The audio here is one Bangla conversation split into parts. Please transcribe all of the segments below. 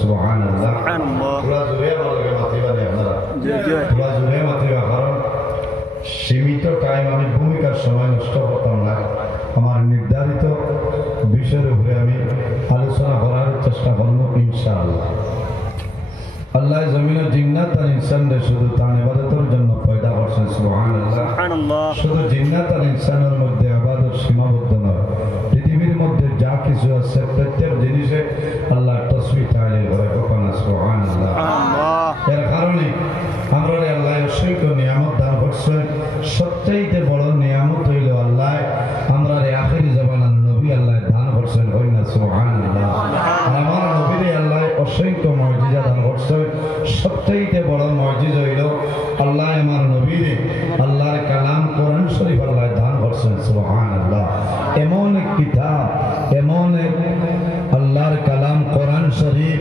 সুবহানাল্লাহ পুরা জুড়ে বলবে মাতিবা নেই আপনারা পুরা জুড়ে মাতিবা কারণ সীমিত টাইম আমি ভূমিকার সময় নষ্ট করতাম না আমার নির্ধারিত বিষয়ের উপরে আমি আলোচনা করার চেষ্টা করব ইনশাআল্লাহ আল্লাহ জমিনের জিন্নাত আর ইনসানদের শুধু তার ইবাদতের জন্য পয়দা করছেন সুবহানাল্লাহ শুধু জিন্নাত আর ইনসানের মধ্যে ইবাদত সীমাবদ্ধ নয় পৃথিবীর মধ্যে যা কিছু আছে প্রত্যেক জিনিসে আল্লাহ তাসবিহ তাহলিল করে কখন সুবহানাল্লাহ এর কারণে আমরা আল্লাহ অসংখ্য নিয়ামত দান করছেন সবচেয়ে বড় নিয়ামত হইল আল্লাহ আমরা আখিরি জামানার নবী আল্লাহ দান করছেন হইনা সুবহানাল্লাহ আমার নবীর আল্লাহ অসংখ্য মুজিজা দান করছেন সবচেয়ে বড় মুজিজা হইল আল্লাহ আমার নবীর আল্লাহর কালাম কোরআন শরীফ আল্লাহ দান করছেন সুবহানাল্লাহ এমন এক কিতাব এমন এক আল্লাহর কালাম কোরআন শরীফ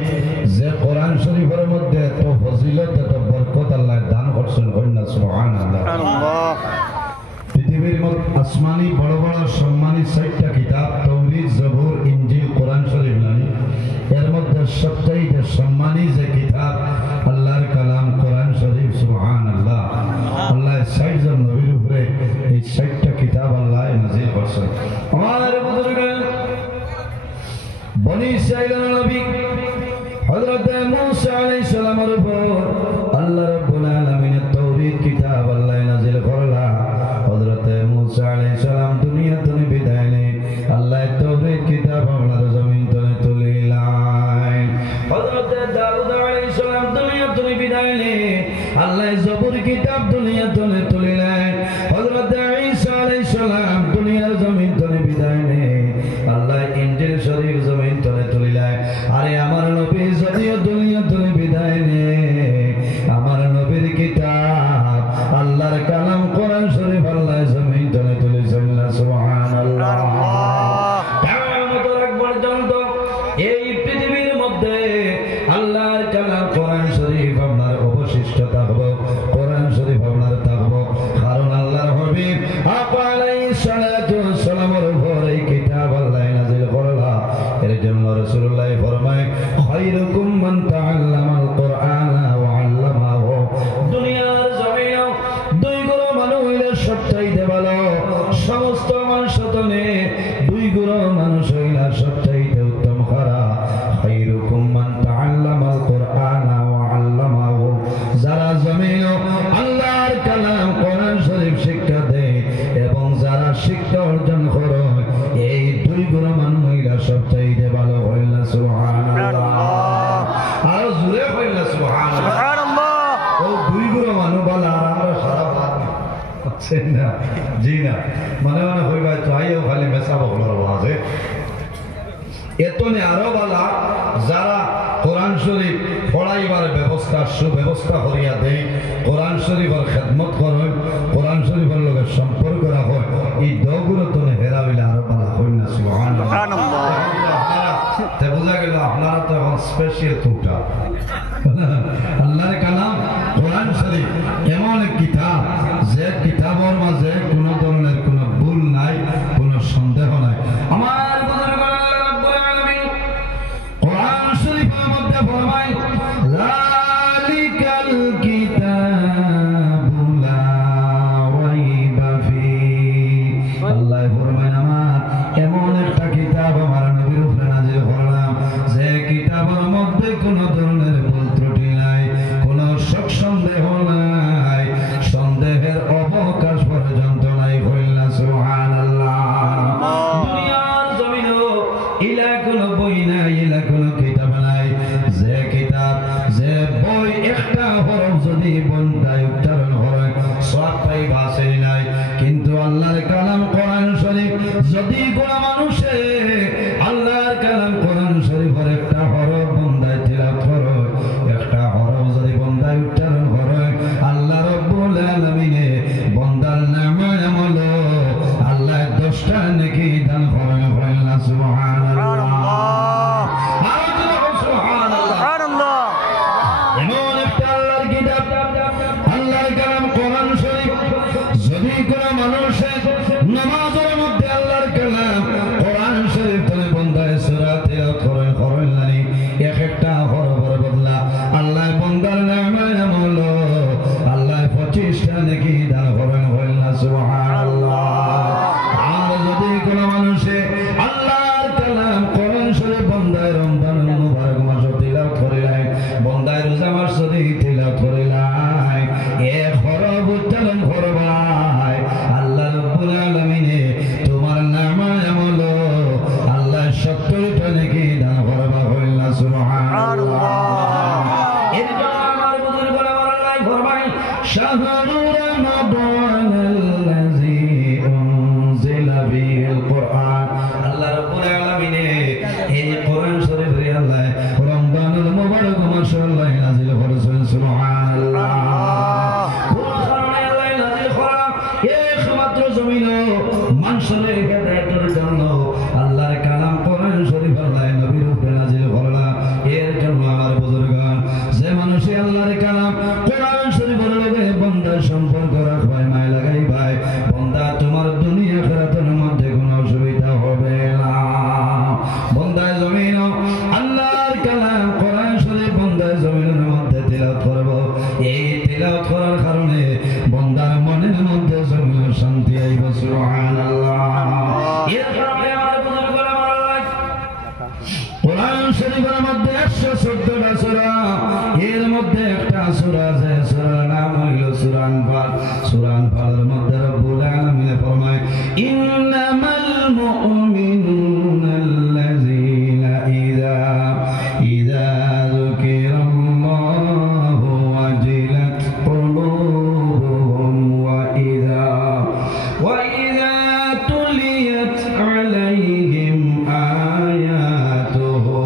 যে কোরআন শরীফের মধ্যে এত ফজিলত এত বরকত আল্লাহ দান করছেন হইনা সুবহানাল্লাহ পৃথিবীর মধ্যে আসমানি বড় বড় সম্মানী 6টা কিতাব তাওরীত জবুর ইনজিল কোরআন শরীফ নাই এর মধ্যে সবচেয়ে সম্মানী যে কিতাব আল্লাহর কালাম কোরআন শরীফ সুবহানাল্লাহ আল্লাহ 60 জন নবীর উপরে এই 60টা কিতাব আল্লাহ নাযিল করেছেন আমাদের বুজুর্গরা বনি ইসরাঈলের নবী হযরত মূসা আলাইহিস সালামের উপর আল্লাহ রাব্বুল আলামিনের তাওরীত কিতাব আল্লাহ নাযিল করলা হযরত মূসা আলাইহিস সালাম দুনিয়া থেকে বিদায় নেন আল্লাহ তাওরীত কিতাব আল্লাহর জমিন থেকে তুলিলেন হযরত দাউদ আলাইহিস সালাম দুনিয়া থেকে বিদায় নেন আল্লাহ জবুর কিতাব দুনিয়া থেকে তুলিলেন হযরত ঈসা আলাইহিস সালাম দুনিয়ার জমিন থেকে বিদায় নেন আল্লাহ ইনজিল শরীফ জমিন থেকে তুলিলেন আরে আমার নবী যদিও দুনিয়া থেকে বিদায় নেন আমার নবীর কিতাব আল্লাহর কালাম কোরআন শরীফ আল্লাহ জমিন থেকে তুলেছেন সুবহানাল্লাহ কিয়ামতের আগ পর্যন্ত এই পৃথিবীর মধ্যে আল্লাহর কালাম কোরআন শরীফ আপনার অবশিষ্ট থাকবে কোরআন শরীফ আপনার থাকবে কারণ আল্লাহর হাবিব আপা আলাইহিস সালাতু ওয়াস সালামের উপর এই কিতাব আল্লাহ নাযিল করলা এর জন্য রাসূলুল্লাহ ফরমায় খায়রুকুম মান তাআল্লামাল কুরআনা ওয়া আল্লামাহু দুনিয়ার জমিনে দুই গুণ মানুষ হইলে সবচাইতে ভালো সমস্ত মানুষ তনে দুই গুণ মানুষ হইলে সবচাইতে উত্তম করা খায়রুকুম মান তাআল্লামাল কুরআনা ওয়া আল্লামাহু যারা জমিনে আল্লাহর কালাম কোরআন শরীফ শিক্ষা দেয় এবং যারা শিক্ষা অর্জন করে এই দুই গুণ মানুষ হইলে সবচাইতে ভালো হইলা সুবহানাল্লাহ আর জোরে হইলা সুবহানাল্লাহ ও দুই গুণ মানুষ ভালো আর আমরা সারা বাদ আছেন না জি না মনে মনে হইবা তো আইও খালি মেসাব হলো আছে এতনে আরো বালা যারা কোরআন শরীফ পড়াইবার ব্যবস্থা সুব্যবস্থা করিয়া দেয় কোরআন শরীফের খেদমত করে কোরআন শরীফের লগে সম্পর্ক রাখে এই দগুলো তনে হেরা হইলে আরো বালা হই না সুবহানাল্লাহ তে বুঝা গেল আপনারা তো এখন স্পেশাল টুটা আল্লাহর কালাম কোরআন শরীফ এমন এক কিতাব যে কিতাবের মাঝে কোনো ধরনের কোনো ভুল নাই কোনো সন্দেহ নাই আমার বুজুর্গরা রব্বুল আলামিন কোরআন শরীফের মধ্যে ফরমায় যালিকাল কিতাবু লা রাইবা ফিহি আল্লাহ ফরমায় আমার এমন একটা কিতাব আমার নবীর উপরে নাযিল করলাম যে কিতাবের মধ্যে কোনো ধরনের ভুল ত্রুটি নাই কোনো শক সন্দেহ নাই সন্দেহের অবকাশ পর্যন্ত নাই হইলা সুবহানাল্লাহ দুনিয়ার জমিনে ইলা কোনো বই নাই ইলা কোনো কিতাব নাই যে কিতাব যে বই একটা হরফ যদি বন্ধায় উচ্চারণ হয় সব পাই ভাষে নাই কিন্তু আল্লাহর কালাম কোরআন শরীফ যদি কোন মানুষে আল্লাহর কালাম কোরআন শরীফের একটা হরফ বন্ধায় তিলাওয়াত করে একটা হরফ যদি বন্ধায় উচ্চারণ করে আল্লাহ রাব্বুল আলামিন বন্দার নামে আমল আল্লাহ 10টা নেকি দান করেন আল্লাহ সুবহানাল্লাহ সুবহানাল্লাহ এমন একটা আল্লাহর কিতাব আল্লাহর কালাম কোরআন শরীফ যদি কোন মানুষ নামাজের মধ্যে আল্লাহর কালাম কোরআন শরীফ বন্দায় সূরা তিলাওয়াত করেন এক একটা হরফ কোরআন আল্লাহ রাব্বুল আলামিন এই কোরআন শরীফে আল্লাহ রমজানুল মুবারক মাশাআল্লাহ নাযিল করেছেন সুবহানাল্লাহ কোন কারণে আল্লাহ নাযিল করা একমাত্র জমিনে মানুষের হেদায়েতের জন্য আল্লাহর কালাম কোরআন শরীফ আল্লাহ নবীর উপরে নাযিল করলা এর জন্য আমার বুজুর্গগণ যে মানুষই আল্লাহর কালাম কোরআন শরীফের লগে বান্দার সম্পর্ক রাখবে মায় লাগাই ভাই বান্দা তোমার দুনিয়া আখিরাতের মধ্যে কোনো অসুবিধা হবে না বান্দায় জমিন আল্লাহর কালাম কোরআন শরীফ বান্দায় জমিনের মধ্যে তিলাওয়াত করব এই তিলাওয়াত করার কারণে বান্দার মনের মধ্যে জমিন শান্তি আইব সুবহানাল্লাহ এর কারণে আমার বুজুর্গগণ আমার আল্লাহ কোরআন শরীফের মধ্যে 114টা সূরা এর মধ্যে একটা সূরা আছে সূরার নাম হইল সূরা আনফাল সূরা আনফালের মধ্যে রব্বুল আলামিন ফরমায় ইন্নামাল মুমিনুনা আল্লাযীনা ইযা যুকিরাল্লাহু ওয়াজিলাত কুলুবুহুম ওয়া ইযা তুলিয়াত আলাইহিম আয়াতুহু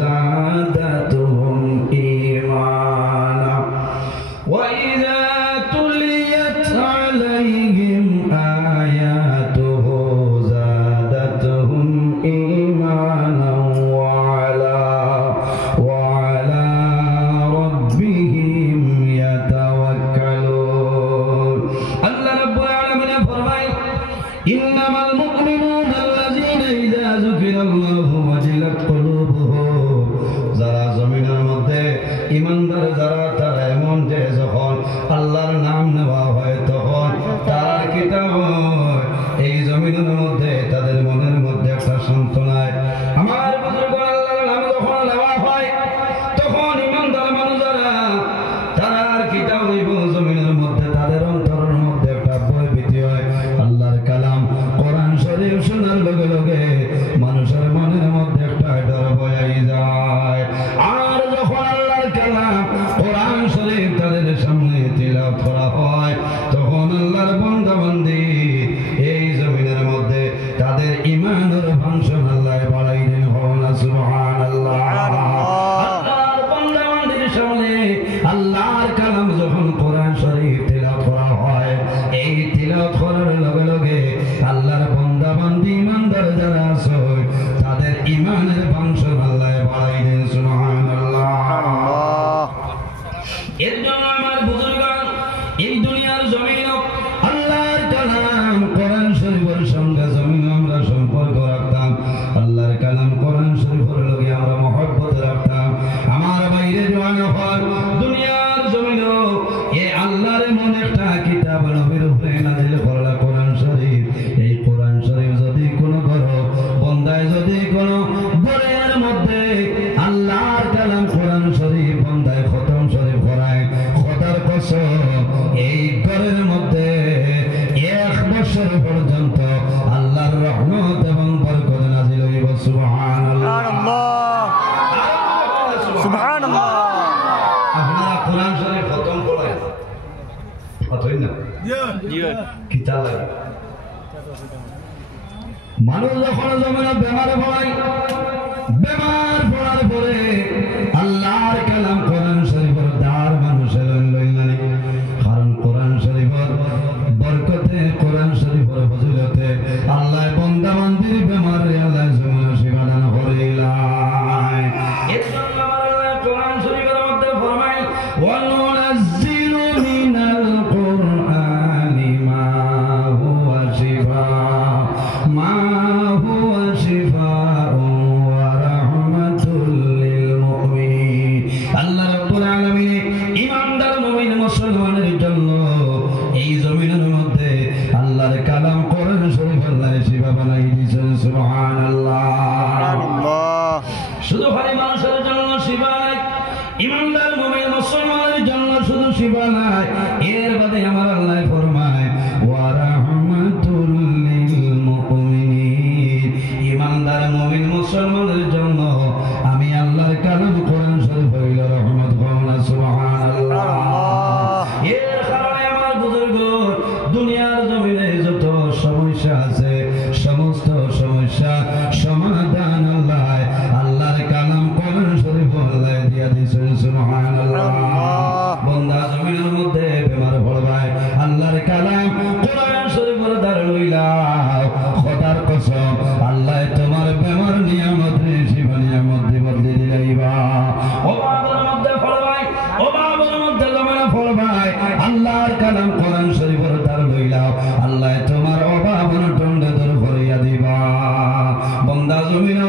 زادتهم إيمانا وإذا تليت عليهم آياته زادتهم إيمانا وعلى ربهم يتوكلون الله رب العالمين فرمائے إنما المؤمنون الذين إذا ذكر الله وجلت قلوبهم যারা জমিনের মধ্যে ইমানদার যারা তারা এমন যে যখন আল্লাহর নাম নেওয়া হয় তখন তার কিতাব এই জমিনের মধ্যে তাদের মনের মধ্যে একটা সান্ত্বনায় আমার বুজুর্গ আল্লাহর নাম যখন নেওয়া হয় তখন ইমানদার মানুষরা তার কিতাব হইব জমিনের মধ্যে তাদের অন্তরের মধ্যে একটা ভয় ভীতি হয় আল্লাহর কালাম কোরআন শরীফ শোনার লগে লগে মানুষের মনের মধ্যে একটা ডর ভয় আই যায় আর যখন আল্লাহর কালাম কোরআন শরীফ তাদের সামনে তিলাওয়াত করা হয় তখন আল্লাহর বান্দা বান্দি এই জমিনের মধ্যে তাদের ঈমানের ফাংশন আল্লাহ বাড়াই দেন হওয়া সুবহানাল্লাহ আল্লাহর বান্দা বান্দির সামনে আল্লাহর কালাম যখন কোরআন শরীফ তিলাওয়াত করা হয় এই তিলাওয়াত করার লগে লগে আল্লাহর বান্দা বান্দি ঈমানদার যারা আছে তাদের ঈমানের ফাংশন আল্লাহ বাড়াই দেন সুবহানাল্লাহ এর জন্য আমার বুজুর্গগণ এই দুনিয়ার জমিন আল্লাহর কালাম কোরআন শরীফের সঙ্গে জমিন আমরা সম্পর্ক রাখতাম আল্লাহর কালাম কোরআন শরীফের লগে আমরা মহব্বত রাখতাম আমার বাইরে জওয়ান হল দুনিয়ার জমিন এ আল্লাহর মন একটা কিতাব নবীর উপরে নাযিল করলা কোরআন শরীফ এই কোরআন শরীফ যদি কোনো ঘর বন্দায় যদি কোনো ঘরের মধ্যে আল্লাহর কালাম কোরআন শরীফ বন্দায় খতম শরীফ করায় খোদার কসম এই ঘরের মধ্যে 1 বছর পর্যন্ত আল্লাহর রহমত এবং বরকত নাযিল হইব সুবহানাল্লাহ সুবহানাল্লাহ আপনারা কোরআন শরীফ খতম করেন কতই না জি কিতাব লাগে মানুষ যখন জমিনে বেমার পড়ার পরে আল্লাহর কালাম কোরআন শরীফের দ্বার মানুষের লইলানি কারণ কোরআন শরীফের বরকতে কোরআন শরীফের ফজিলতে আল্লাহ বান্দা বান্দির বেমারে আল্লাহ জমিনে শিফা দান করিলাই এর জন্য আল্লাহ কোরআন শরীফের মধ্যে ফরমায় ওয়ানুনাজ্জিলু মিনাল কুরআনি মা হুয়া শিফা আল্লাহ রাব্বুল আলামিন ঈমানদার মুমিন মুসলমানের জন্য এই জমিনের মধ্যে আল্লাহর কালাম কোরআন শরীফ আল্লাহর শিফা বানাই দিয়েছেন সুবহানাল্লাহ শুধু খালি মানুষের জন্য শিফা নাই ঈমানদার মুমিন মুসলমানের জন্য শুধু শিফা নাই এর বাদে আমার আল্লাহ ফরমায় ওয়া রাহমাতুল লিল মুমিনিন ঈমানদার মুমিন মুসলমানের জন্য আমি আল্লাহর কালাম কোরআন শরীফ হইল রহমত করুন সুবহানাল্লাহ এর কারণে আমার বুজুর্গ দুনিয়ার জমিনে যত সমস্যা আছে সমস্ত বান্দা জমিন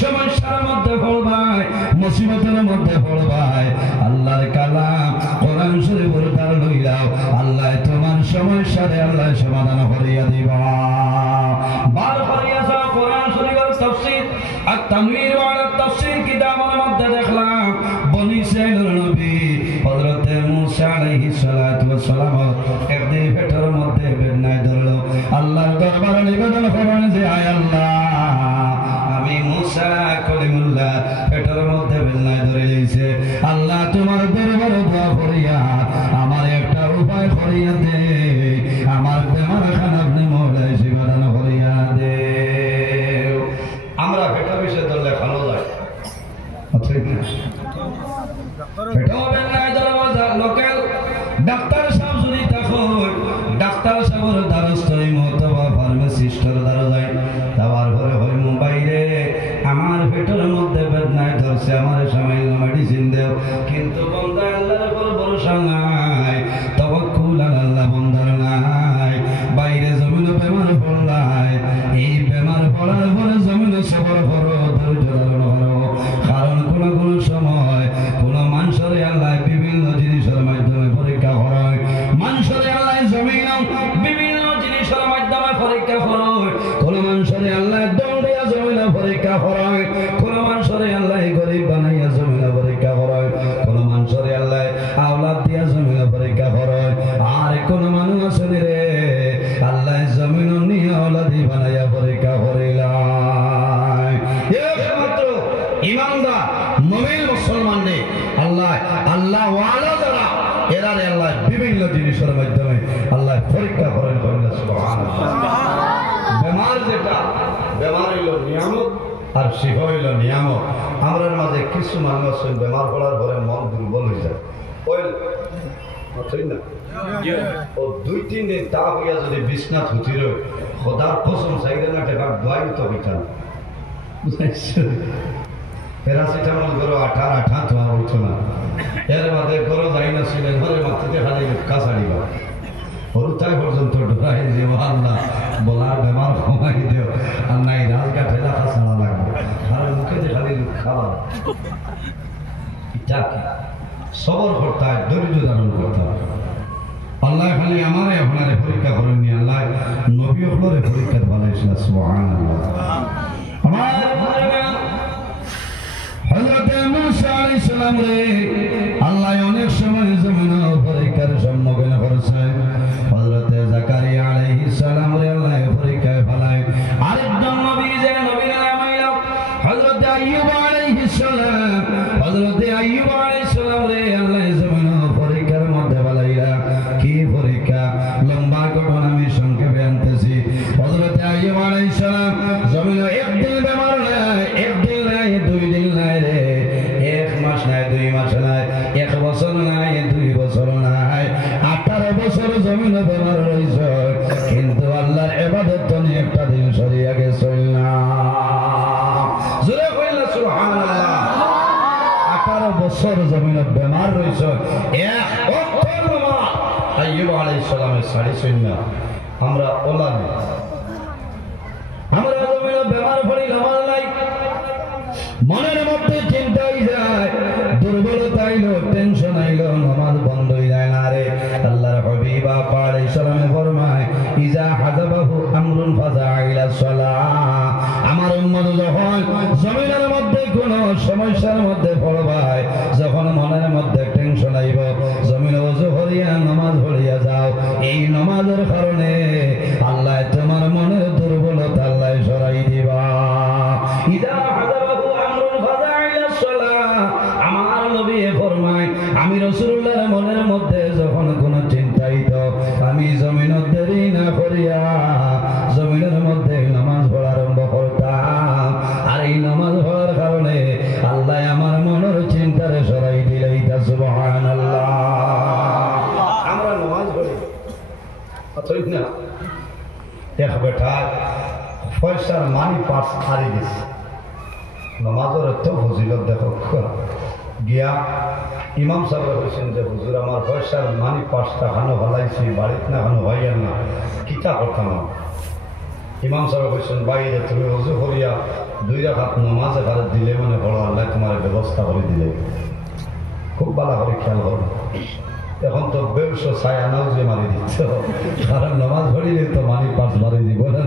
সমস্যার মধ্যে পড়বাই মুসিবতের মধ্যে পড়বাই আল্লাহর কালাম কোরআন শরীফের দ্বার লইলাও আল্লাহ তোমার সমস্যারে আল্লাহ সমাধান করিয়া দিবা বার করিয়া যাও কোরআন শরীফের তাফসীর আত-তানবীর ওয়া আত-তাফসীর কিতাবের মধ্যে দেখলাম বনি ইসরাঈলের নবী হযরত মূসা আলাইহিস সালাতু ওয়াস সালাম একদিন পেটের মধ্যে বেদনায় ধরলো আল্লাহর দরবারে নিবেদন করেন যে আয় আল্লাহ আমি মূসা কলিমুল্লাহ পেটের মধ্যে বেদনায় ধরে যাইছে আল্লাহ তোমার দরবারে দোয়া করিয়া আমার একটা উপায় করিয়া দে আমার বেমার খানা আপনি মওলা সমাধান করিয়া দে আমরা পেটের বিষয়ে ধরলে ভালো লাগে ঠিক না পেটও বেদনায় ধরবা লোকাল ডাক্তার সাহেব যদি থাকো ডাক্তার সাহেবের দ্বারস্থ এই মহতবা ফার্মাসিস্টের দ্বারা যায় যাওয়ার পরে হয় মুম্বাইরে আমার পেটের মধ্যে বেদনায় ধরছে আমার সামান্য মেডিসিন দেও কিন্তু বন্ধা আল্লাহর উপর ভরসা নাই তাওয়াক্কুল আল্লাহ বন্ধার নাই বাইরে জমিন বেমার পড়লাই এই বেমার পড়ার পরে জমিন সবর করো ধৈর্য ধারণ করো কারণ কোন সময় কোন মানুষের আল্লাহ বিভিন্ন জিনিসের মাধ্যমে পরীক্ষা করায় মানুষের আল্লাহ জমিন বিভিন্ন জিনিসের মাধ্যমে পরীক্ষা করায় কোন মানুষের আল্লাহ দৌড়িয়া জমিন পরীক্ষা করায় কোন মানুষের আল্লাহ গরিব বানাইয়া জমিন পরীক্ষা করায় কোন মানুষের আল্লাহ আওলাদ দিয়া জমিন পরীক্ষা করায় আর কোন মানুষ আছে রে আল্লাহ জমিন নিয়ে আওলাদি বানাইয়া পরীক্ষা করিলাম একমাত্র ইমানদার মুমিন মুসলমানদের আল্লাহ ওয়ালা যারা এরা আল্লাহ বিভিন্ন জিনিসের মাধ্যমে আল্লাহ পরীক্ষা করেন সুবহানাল্লাহ বেমার যেটা বেমার হইল নিয়ামত আর শিফা হইল নিয়ামত আমরা মাঝে কিছু মানুষ বেমার পড়ার পরে মন দুর্বল হয়ে যায় ও 2-3 দিন তা হইয়া যদি বিছনাত হুতির খোদার কসম চাইলে না টাকা দোয়াই তো বিঠান প্যারাসিটামল করো আঠা তো আর উঠো না এর বাদে করো যাই না ছিলেন ঘরে মাথাতে খালি লুক্কা ছাড়িবা হরুতাই পর্যন্ত ঢোকাই যে আল্লাহ বলার বেমার কমাই দিও আর নাই রাজঘাট এলাকা ছাড়া লাগবে আর মুখে খালি লুক খাওয়া সবর করতে হয় ধৈর্য ধারণ করতে হয় আল্লাহ খালি আমারে আপনারে পরীক্ষা করেননি আল্লাহ নবী আপনারে পরীক্ষা বানাইছিল সুবহানাল্লাহ আমার হযরত মূসা আলাইহিস সালাম রে আল্লাহ অনেক সময় জমিন পরীক্ষার সম্মুখীন করেছে হযরত জাকারিয়া আলাইহিস সালাম রে আল্লাহ পরীক্ষায় ফেলায় আরেকজন নবী যে নবীর নাম হইল হযরত আইয়ুব আলাইহিস সালাম হযরত আইয়ুব আলাইহিস সালাম রে আল্লাহ জমিন পরীক্ষার মধ্যে ফেলাইয়া কি পরীক্ষা লম্বা ঘটনা আমি সংক্ষেপে আনতেছি হযরত আইয়ুব আলাইহিস সালাম জমিন একদিন বেমার নাই একদিন নাই 2 দিন নাই রে 1 মাস নাই 2 মাস নাই 1 বছর নাই 2 বছর নাই 18 বছর জমিন বেমার রইছে কিন্তু আল্লাহর ইবাদত তো একটা দিন সরিয়া গেছে না জোরে কইলা সুবহানাল্লাহ 18 বছর জমিন বেমার রইছে এক ওয়াক্ত নামাজ আইয়ুব আলাইহিস সালামের সাড়ে শূন্য আমরা ওলা নেই আমরা জমিন বেমার পড়ি নামাজ নাই মনের মধ্যে চিন্তা যায় দুর্বলতা আইলো টেনশন আইলো নামাজ বন্ধ হয়ে যায় না রে আল্লাহর হাবিব আলাইহিস সালামে ফরমায় ইজা হাযাবাহু আমরুন ফাজা ইলা সালাহ আমার উম্মত যখন জমিনের মধ্যে কোন সমস্যার মধ্যে পড়বায় যখন মনের মধ্যে টেনশন আইব জমিন ওযু করিয়া নামাজ পড়িয়া যাও এই নামাজের কারণে আল্লাহ তোমার মনের দুর্বলতা আল্লাহ সরাই দিবা ইজা হাযাবাহু আমরুন ফাজা ইলা সালাহ আমার নবী ফরমায় আমি রাসূলুল্লাহর মনের মধ্যে যখন কোন চিন্তা আইত আমি জমিনত দেরি না করিয়া জমিনের মধ্যে নামাজ পড়া আরম্ভ করতাম আর এই নামাজ পড়ার কারণে আল্লাহ আমার মনের চিন্তারে সরাই দিলেই তা সুবহানাল্লাহ আমরা নামাজ পড়ি অথচ না দেখ বেটা পয়সার মানি পাস হারিয়ে গেছে নামাজের এত ফজিলত দেখো গিয়া ইমাম সাহেব বলছেন যে হুজুর আমার পয়সার মানি পাঁচটা খানো ভালাইছি বাড়িতে না খানো ভাইয়ার না কিতা করতাম ইমাম সাহেব বলছেন বাইরে তুমি রজু করিয়া 2 রাকাত নামাজ এবারে দিলে মানে বড় আল্লাহ তোমার ব্যবস্থা করে দিলে খুব ভালো করে খেয়াল করো এখন তো বেউস ছায়া নাও যে মারি দিচ্ছ কারণ নামাজ পড়িলে তো মানি পাঁচ মারি দিব না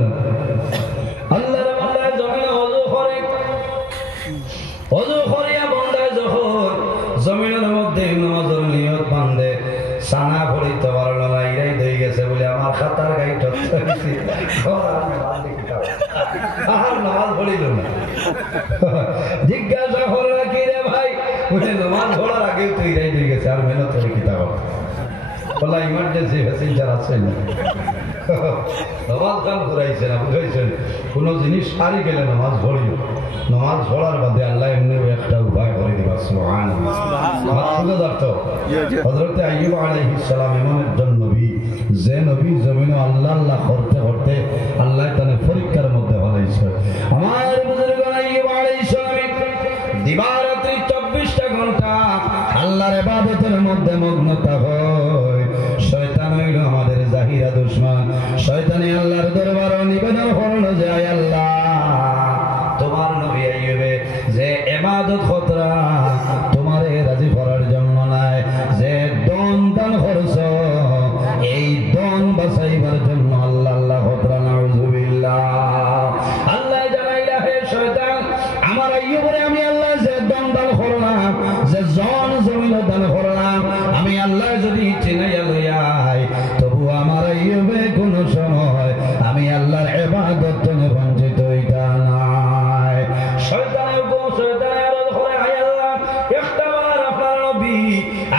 আল্লাহর বান্দা জমিনে ওযু করে ওযু করিয়া বান্দা যখন জমিনের মধ্যে নামাজের নিয়ত বাঁধে সানা পড়িতে পারল না ইরাই হয়ে গেছে বলে আমার খাতার গাই টচ্ছে আর নামাজ পড়িল না জিজ্ঞাসা করল কি রে ভাই বলে নামাজ পড়ার আগেও তো ইরাই হয়ে গেছে আর মেহনত করে কিতাব বলা ইমার্জেন্সি প্যাসেঞ্জার আছে না নামাজ কাম করাইছে না বুঝাইছেন কোনো জিনিস সারি গেলে নামাজ পড়িও নামাজ পড়ার বাদে আল্লাহ এমনি একটা উপায় করে দিবা সুবহানাল্লাহ হযরত আইয়ুব আলাইহিস সালাম এমন একজন নবী যে নবী জমিনে আল্লাহ আল্লাহ করতে করতে আল্লাহ তাকে পরীক্ষার মধ্যে ফলাইছে আমার বুজুর্গ আইয়ুব আলাইহিস সালাম দিবারাত্রি 24টা ঘন্টা আল্লাহর ইবাদতের মধ্যে মগ্নতা হয় শয়তান হইল আমাদের জাহিরা দুশমন শয়তানি আল্লাহর দরবারে নিবেদন করলো যে আয় আল্লাহ তোমার নবী আইয়ুবে যে ইবাদত করতরা তোমারে রাজি করার জন্য নাই যে দন দান করছো এই দন বাঁচাইবার জন্য আল্লাহ আল্লাহ করতরা নাউযুবিল্লাহ আল্লাহ জানাইলা হে শয়তান আমার আইয়ুবরে আমি আল্লাহ যে দন দান করলাম যে জন জমিন দান করলাম আমি আল্লাহ যদি চিনাইয়া লইয়াই তবু আমার আইয়ুবে কোন সময় আমি আল্লাহর ইবাদত থেকে বঞ্চিত হইতা নাই শয়তানের কোন শয়তানের আরজ করে আয় আল্লাহ একটাবার আপনার নবী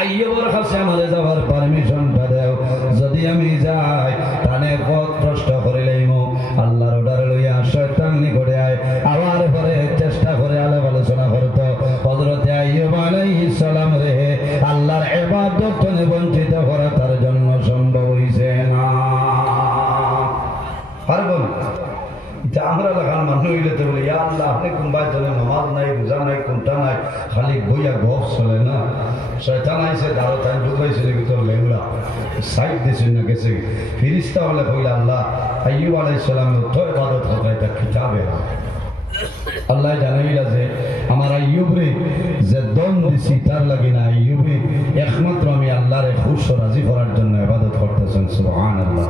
আইয়ুবের কাছে আমাদের যাওয়ার পারমিশনটা দাও যদি আমি যাই তানে পথ প্রশ্ন করিলেইম আল্লাহর অর্ডার লইয়া শয়তান নিকটে আয় আবার পরে চেষ্টা করে আলাপ আলোচনা করতো হযরত আইয়ুব আলাইহিস সালাম রে আল্লাহর ইবাদত থেকে বঞ্চিত করা তার জন্য সম্ভব হইছে না পারবেন এটা আমরা লাগান মানুষ হইলে তো বলে ইয়া আল্লাহ আপনি কোনবাই চলে নামাজ নাই রোজা নাই কোনটা নাই খালি বইয়া গপ চলে না শয়তান আইছে দাঁড়ো তাই বুঝাইছে নাকি তোর লেগুলা সাইড দিছে না গেছে ফিরিস্তা হলে কইলা আল্লাহ আইয়ুব আলাইহিস সালাম তো ইবাদত করতে এটা কিতাবে আল্লাহ জানাইলা যে আমার আইয়ুবরে যে দন দিছি তার লাগি না আইয়ুবে একমাত্র আমি আল্লাহরে খুশ রাজি করার জন্য ইবাদত করতেছেন সুবহানাল্লাহ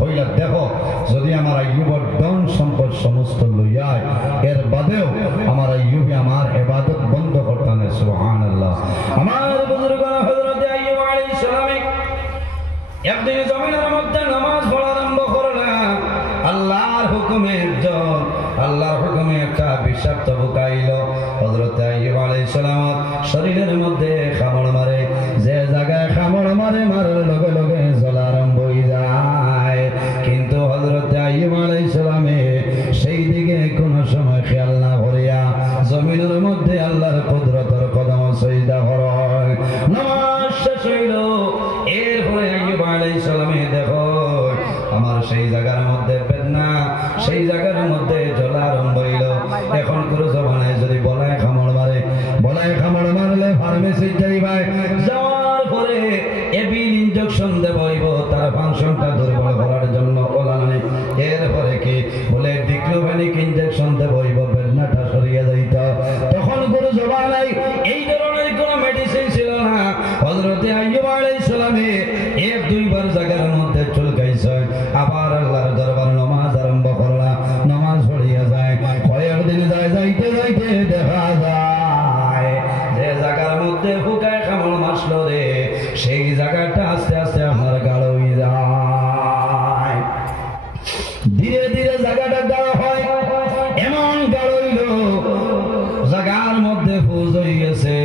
কইলা দেখো যদি আমার আইয়ুবর দন সম্পদ সমস্ত লইয়ায় এর বাদেও আমার আইয়ুবে আমার ইবাদত বন্ধ করতে না সুবহানাল্লাহ আমার বুজুর্গ হযরত আইয়ুব আলাইহিস সালাম একদিন জমিনের মধ্যে নামাজ পড়া আরম্ভ করলেন আল্লাহর হুকুমে একজন আল্লাহর হুকুমে একটা বিষাক্ত ঢুকাইল হযরত আইয়ুব আলাইহিস সালাম শরীরের মধ্যে কামড় মারে যে জায়গায় কামড় মারে মারার লগে লগে জ্বলা আরম্ভ হয়ে যায় কিন্তু হযরত আইয়ুব আলাইহিস সালামে সেই দিকে কোনো সময় খেয়াল না করিয়া জমিনের মধ্যে আল্লাহর কুদরতের কদম সিজদা করে নামাজ শেষ হইল এরপরে আইয়ুব আলাইহিস সালামে দেখো আমার সেই জায়গার মধ্যে বেদনা সেই জায়গার মধ্যে জ্বলা আরম্ভ হইল এখন কোনো জমানায় যদি বলায় কামড় মারলে ফার্মেসি যাইবাই যাওয়ার পরে এবিল ইনজেকশন দেব হইব তার ফাংশনটা দুর্বল করার জন্য ওলানে এরপরে কি বলে ডিক্লোভেনিক ইনজেকশন দেব হইব বেদনাটা সরিয়ে যাইত তখন কোনো জমানায় এই ধরনের কোনো মেডিসিন ছিল না হযরত আইয়ুব আলাইহিস সালামে এক দুইবার জায়গার মধ্যে চুলকাইছে আবার আল্লাহর দরবার নামাজ আরম্ভ করলা নামাজ পড়িয়া যায় কয়েকদিন যাইতে যাইতে দেখা যায় যে জায়গার মধ্যে ফুকায় কামড় মাসলো রে সেই জায়গাটা আস্তে আস্তে আমার গাঢ় হয়ে যায় ধীরে ধীরে জায়গাটা গাঢ় হয় এমন গাঢ় হইল জায়গার মধ্যে ফুজ হয়ে গেছে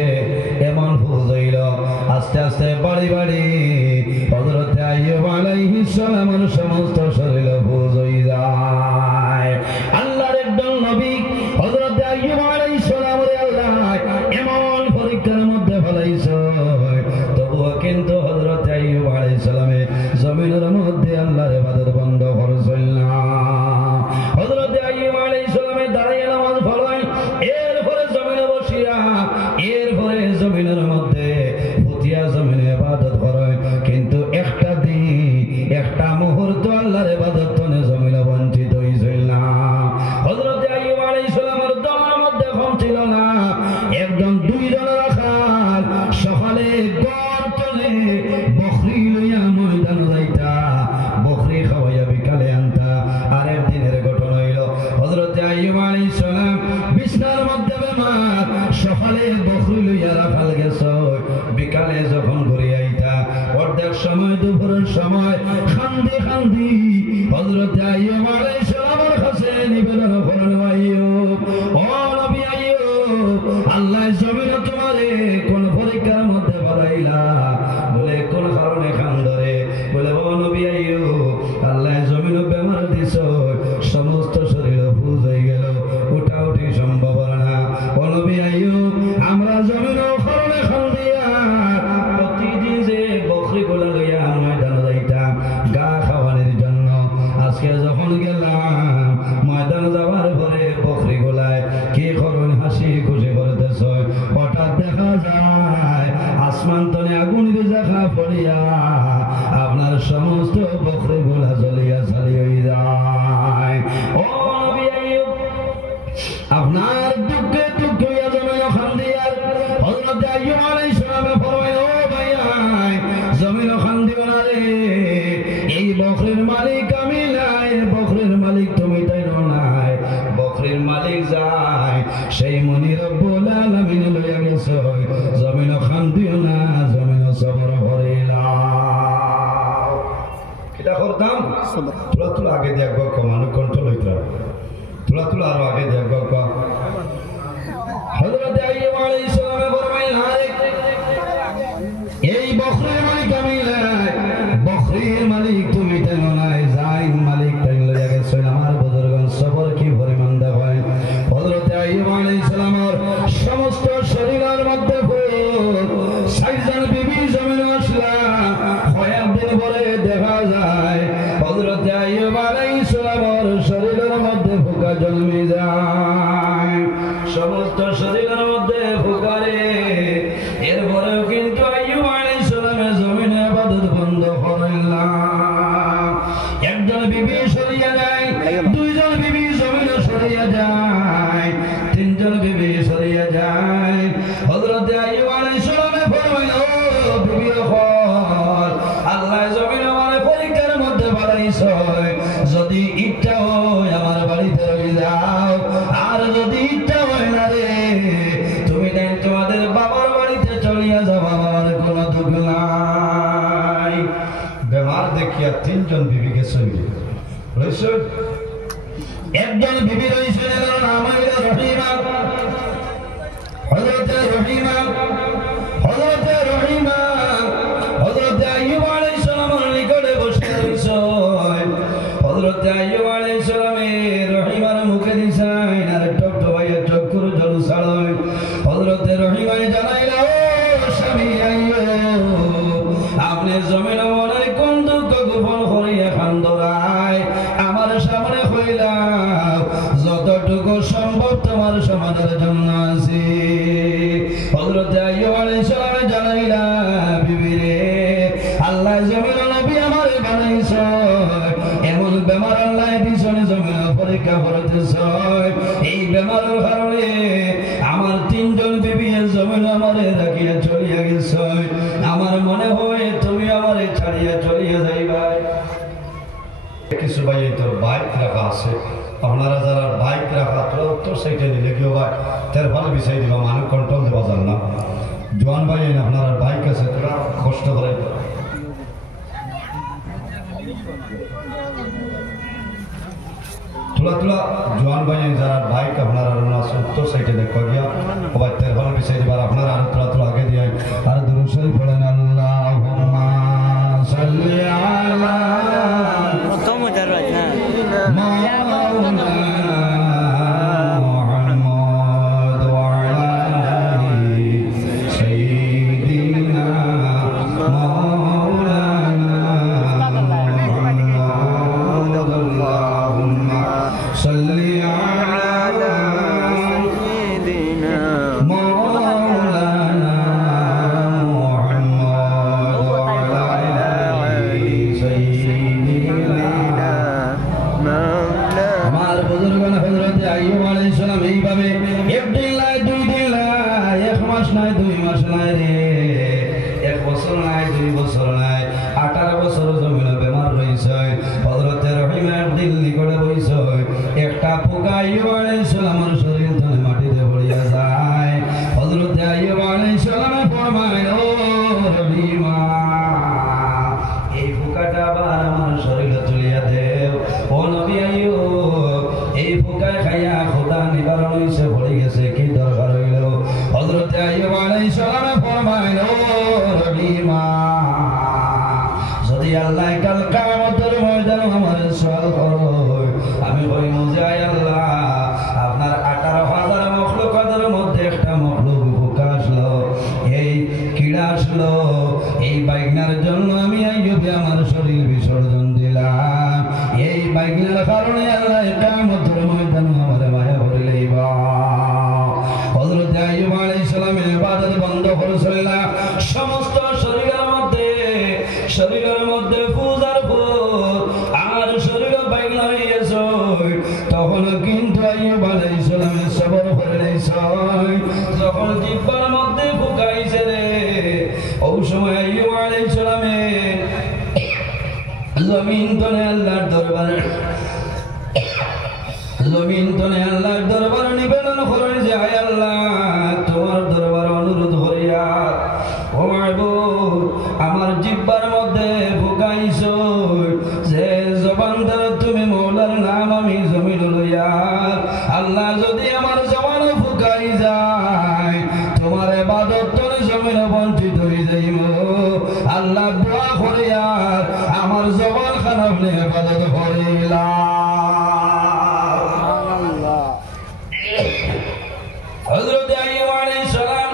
এমন ফুজ হইল আস্তে আস্তে বাড়ি বাড়ি হযরত আইয়ুব আলাইহিস সালামের সমস্ত শরীর ফুজ হয়ে যায় আল্লাহর একজন নবী হযরত আইয়ুব আলাইহিস সালামের আল্লাহ এমন পরীক্ষার মধ্যে ফলাইছে তবুও কিন্তু হযরত আইয়ুব আলাইহিস সালামে জমিনের মধ্যে আল্লাহর ইবাদত বন্ধ করছেন না হযরত আইয়ুব আলাইহিস সালামে দাঁড়িয়ে নামাজ পড়েন এরপরে জমিনে বসিয়া এরপরে জমিনের মধ্যে ফুতিয়া জমিনে ইবাদত করেন কিন্তু একটা দিন একটা মুহূর্ত আল্লাহ বিছনার মধ্যে বেমার সকালে বকরি লইয়া রাখাল গেছ বিকালে যখন ঘুরে আইতা অর্ধেক সময় দুপুরের সময় খান্দি খান্দি হযরত আইয়ুব আলাইহিস সালামের কাছে নিবেদন করেন আইয়ুব ও নবী আইয়ুব আল্লাহ জমিনে তোমারে কোন পরীক্ষার মধ্যে বাড়াইলা বলে কোন কারণে খান্দরে বলে ও নবী আইয়ুব আল্লাহ জমিনে বেমার দিছ সমস্ত শরীর বুঝ হয়ে গেল উঠা উঠি সম্ভব না ও নবী আইয়ুব আমরা জমিনে কারণে খান্দিয়া প্রতিদিন যে বকরি গুলো লইয়া ময়দান যাইতাম গা খাওয়ানোর জন্য আজকে যখন গেলাম ময়দান যাওয়ার পরে বকরি গুলায় কি করুন হাসি খুশি করতেছ হঠাৎ দেখা যায় আসমান তলে আগুনের জায়গা পড়িয়া আপনার সমস্ত বকরি গুলা জ্বলিয়া চালিয়ে যায় ও নবী আইয়ুব আপনার দুঃখে দুঃখ হইয়া জমিন খান্দিয়ার হযরত আইয়ুব আলাইহিস সালামে ফরমায় ও ভাই জমিন খান্দিও না রে এই বকরির মালিক আমি নাই বকরির মালিক তুমি তাই নাই বকরির মালিক যায় সেই মনি রব্বুল আলামিন লইয়া গেছে জমিন খান্দিও না জমিন সবর করিলা কিটা করতাম তোলা তোলা আগে দেখ মানুষ কন্ট্রোল হইতা তোলা তোলা আরো আগে দেখ হযরত আইয়ুব আলাইহিস সালামে ফরমাইলেন আরে এই বকরির মালিক আমি নাই বকরির মালিক তুমি তেন নাই যাই মালিক তাই লইয়া গেছে আমার বুজুর্গগণ সবর কি পরিমাণ দেখায় হযরত আইয়ুব আলাইহিস সালামের সমস্ত শরীরের মধ্যে সাইজান বিবি জমিনে আসলা কয়েকদিন পরে দেখা যায় হযরত আইয়ুব আলাইহিস সালামের শরীরের মধ্যে ফুকা জন্মে যায় সমস্ত শরীরের মধ্যে ফুকারে এরপরেও কিন্তু আইয়ুব আলাইহিস সালামের জমিনে ইবাদত বন্ধ করেন না একজন বিবি সরিয়া যায় দুইজন বিবি জমিনে সরিয়া যায় তিনজন বিবি সরিয়া যায় হযরত আইয়ুব আলাইহিস সালামে ফরমাইল ও বিবি হল আল্লাহ জমিনে আমারে পরীক্ষার মধ্যে বাড়াইছ যদি ইচ্ছা হয় আমার বাড়িতে রয়ে যাও আর যদি ইচ্ছা হয় না রে তুমি দেন তোমাদের বাবার বাড়িতে চলিয়া যাও আমার কোনো দুঃখ নাই বেমার দেখিয়া তিনজন বিবিকে সঙ্গে রয়েছে একজন বিবি রয়েছে নাম হইল রহিমা হযরত রহিমা হযরত আইয়ুব আলাইহিস সালামের নিকটে বসে রয়েছে হযরত আইয়ুব আলাইহিস সালামে রহিমার মুখে দিছেন আর টকটকাইয়া চক্ষুর জল ছাড়য় হযরত রহিমায় জানাইল ও স্বামী আইয়ুব আপনি জমিনে মনের কোন দুঃখ গোপন করিয়া খান্দরায় আমার সামনে হইলাম যতটুকু সম্ভব তোমার সমাজের জন্য আছে হযরত আইয়ুব আলাইহিস সালামে জানাইলা বিবি রে আল্লাহ জমিনে নবী আমারে বানাইছ এমন বেমার আল্লাহ দিছনে জমিনে পরীক্ষা করতেছ এই বেমারের কারণে আমার তিনজন বিবি জমিনে আমারে রাখিয়া চলিয়া গেছ আমার মনে হয় তুমি আমারে ছাড়িয়া চলিয়া যাইবা কিছু ভাই তোর বাইক রাখা আছে আপনারা যারা বাইক রাখা তো সেইটা দিলে কেউ ভাই তার ভালো বিষয় দিবা মানুষ কন্ট্রোল দেওয়া যান না জোয়ান ভাই আপনারা বাইক আছে তোরা কষ্ট করে তোলা তোলা জোয়ান ভাই যারা বাইক আপনারা উত্তর সাইডে দেখবা গিয়া ভাই তার ভালো বিষয় দিবার আপনারা আর তোলা তোলা আগে দিয়ে আর দুরূদ শরীফ পড়েন আল্লাহুম্মা সাল্লি আলা একটা পোকা আইয়ুব আলাইহিস সালামের শরীর ধরে মাটি কারণ হইছে পড়ে গেছে কি দরকার হইল হযরত আইয়ুব আলাইহিস সালাম ফরমাইল ও রহিমা যদি আল্লাহ কাল কিয়ামতের ময়দানে আমার সওয়াল করো আমি কইব যে আল্লাহ আপনার 18,000 মাখলুকাতের মধ্যে একটা মাখলুক বোকা আসলো এই কিড়া আসলো এই বাইগনার জন্য আমি আইয়ুব আমার শরীর বিসর্জন দিলাম এই বাইগনার কারণে আল্লাহ কিয়ামতের ময়দানে আমার মায়া ভরে লইবা হযরত আইয়ুব আলাইহিস সালামের ইবাদত বন্ধ করছিল সমস্ত শরীরের মধ্যে পূজার ফুল আর শরীর বাইগনা হয়ে গেছে তখন কিন্তু আইয়ুব আলাইহিস সালামের সবর করে নিছে যখন জিহ্বার মধ্যে ফুকাইছে রে ওই সময় আইয়ুব আলাইহিস সালামে জমিন তলে আল্লাহর দরবার নিবেদন করে যে আয় আল্লাহ তোমার দরবার অনুরোধ করিয়া ও মাহবুব আমার জিহ্বার মধ্যে ফুকাইছো যে জবান দ্বারা তুমি মওলার নাম আমি জমিন লইয়া আল্লাহ যদি আমার জবান ফুকাই যায় তোমার ইবাদত তোর জমিন বঞ্চিত হয়ে যাইব আল্লাহ দোয়া করিয়া আমার জবান খানা আপনি ইবাদত করিলা হযরত আইয়ুব আলাইহিস সালাম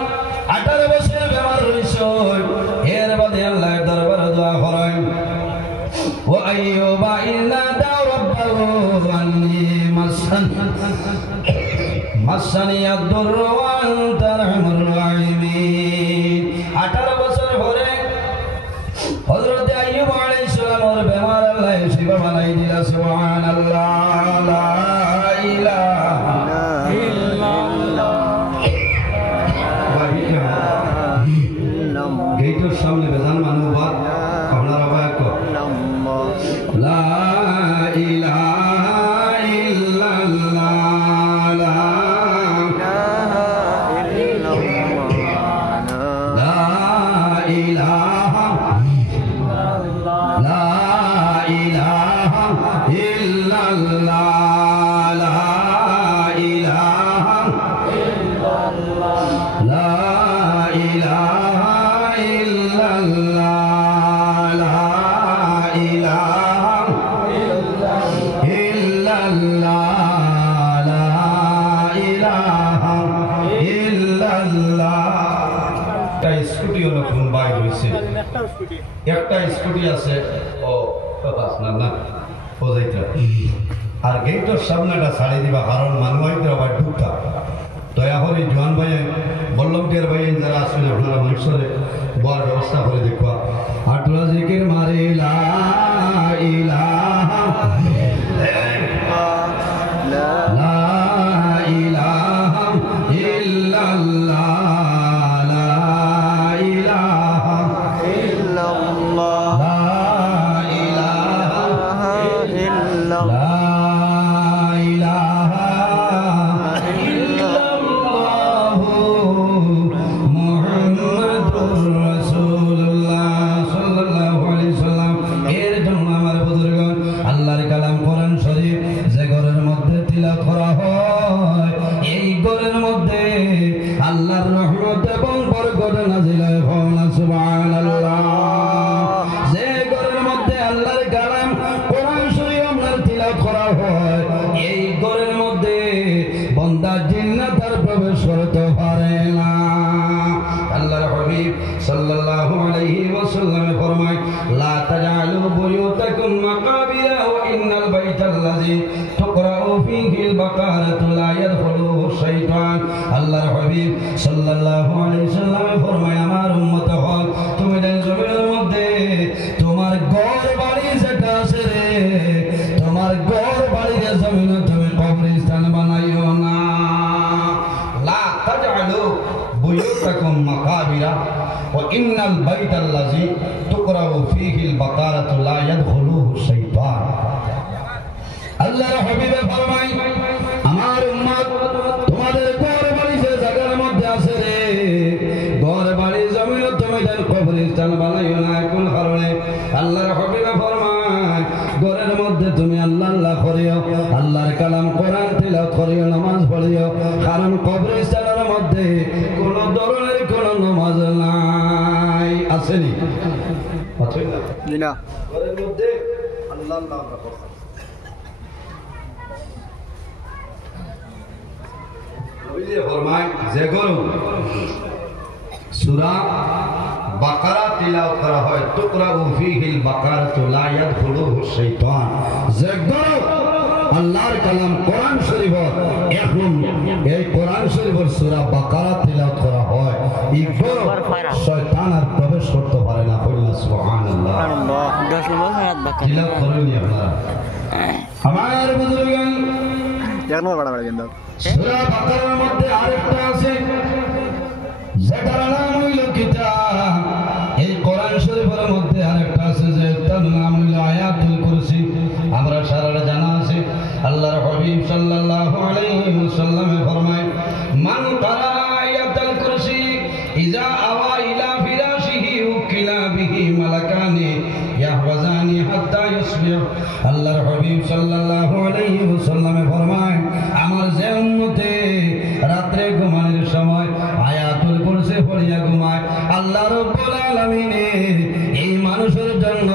18 বছর বেমার হইছে এর বাদে আল্লাহর দরবারে দোয়া করেন ওয়া আইয়ুবা ইল্লা দা'a রাব্বাহু আন্নী মাসানি আদ-দুররু ওয়া আনতা আরহামুর রাহিমিন 18 বছর পরে হযরত আইয়ুব আলাইহিস সালাম ওর বেমার আল্লাহ শিফা বানাই দিলা সুবহানাল্লাহ লা ইলাহা গেটের সামনে বেজান মানুষ বাদ আপনারা আবার লা ইলাহা ইল্লাল্লাহ লা ইলাহা ইল্লাল্লাহ একটা স্কুটি আছে ও না ও যাইতে আর গেটের সামনেটা ছাড়ি দিবা কারণ মানুষ আইতে আবার ঢুকতা দয়া করে জোয়ান ভাই বল্লভটিয়ার ভাই যারা আসলে আপনারা মানুষের বর ব্যবস্থা করে দেখবা আটলা জিকির মারে লা ইলাহা ইল্লাল্লাহ আল্লাহর হাবিব ফরমায় ঘরের মধ্যে তুমি আল্লাহ আল্লাহ করিও আল্লাহর কালাম কোরআন তিলাওয়াত করিও নামাজ পড়িও কারণ কবরস্থানের মধ্যে কোনো ধরনের কোনো নামাজ নাই আসেনি জি না ঘরের মধ্যে আল্লাহর নাম রাখো নবীজি ফরমায় যে করো সূরা বাকারা তিলাওয়াত করা হয় তুকরাউ ফীহিল বাকারাতু লা ইয়াদখুলুহু শাইতান যে করো আল্লাহর কালাম কোরআন শরীফ এখন এই কোরআন শরীফের সূরা বাকারা তিলাওয়াত করা হয় এই করো শয়তান আর প্রবেশ করতে পারে না বলনা সুবহানাল্লাহ সুবহানাল্লাহ 10 নম্বর হায়াত বাকা তিলাওয়াত করেন আপনারা আমার বুজুর্গান এক নম্বর বড় বড় কিন্তু সূরা বাকারার মধ্যে আরেকটা আছে যেটার নাম হইল কিতাব এই কোরআন শরীফের মধ্যে আরেকটা আছে যে তার নাম হইল আয়াতুল কুরসি আমরা সারা জানা আছে আল্লাহর হাবিব সাল্লাল্লাহু আলাইহি ওয়াসাল্লাম ফরমায় মান কারা আয়াতুল কুরসি ইজা আওয়া ইলা ফিরাশিহি উকিলা বিহি মালাকানি ইয়াহওয়াজানি হাত্তা ইউসবিহ আল্লাহর হাবিব সাল্লাল্লাহু আলাইহি ওয়াসাল্লাম ফরমায় আমার যে উম্মতে রাতে ঘুমানোর সময় আয়াতুল কুরসি পড়িয়া ঘুমায় আল্লাহ রাব্বুল আলামিন এই মানুষের জন্য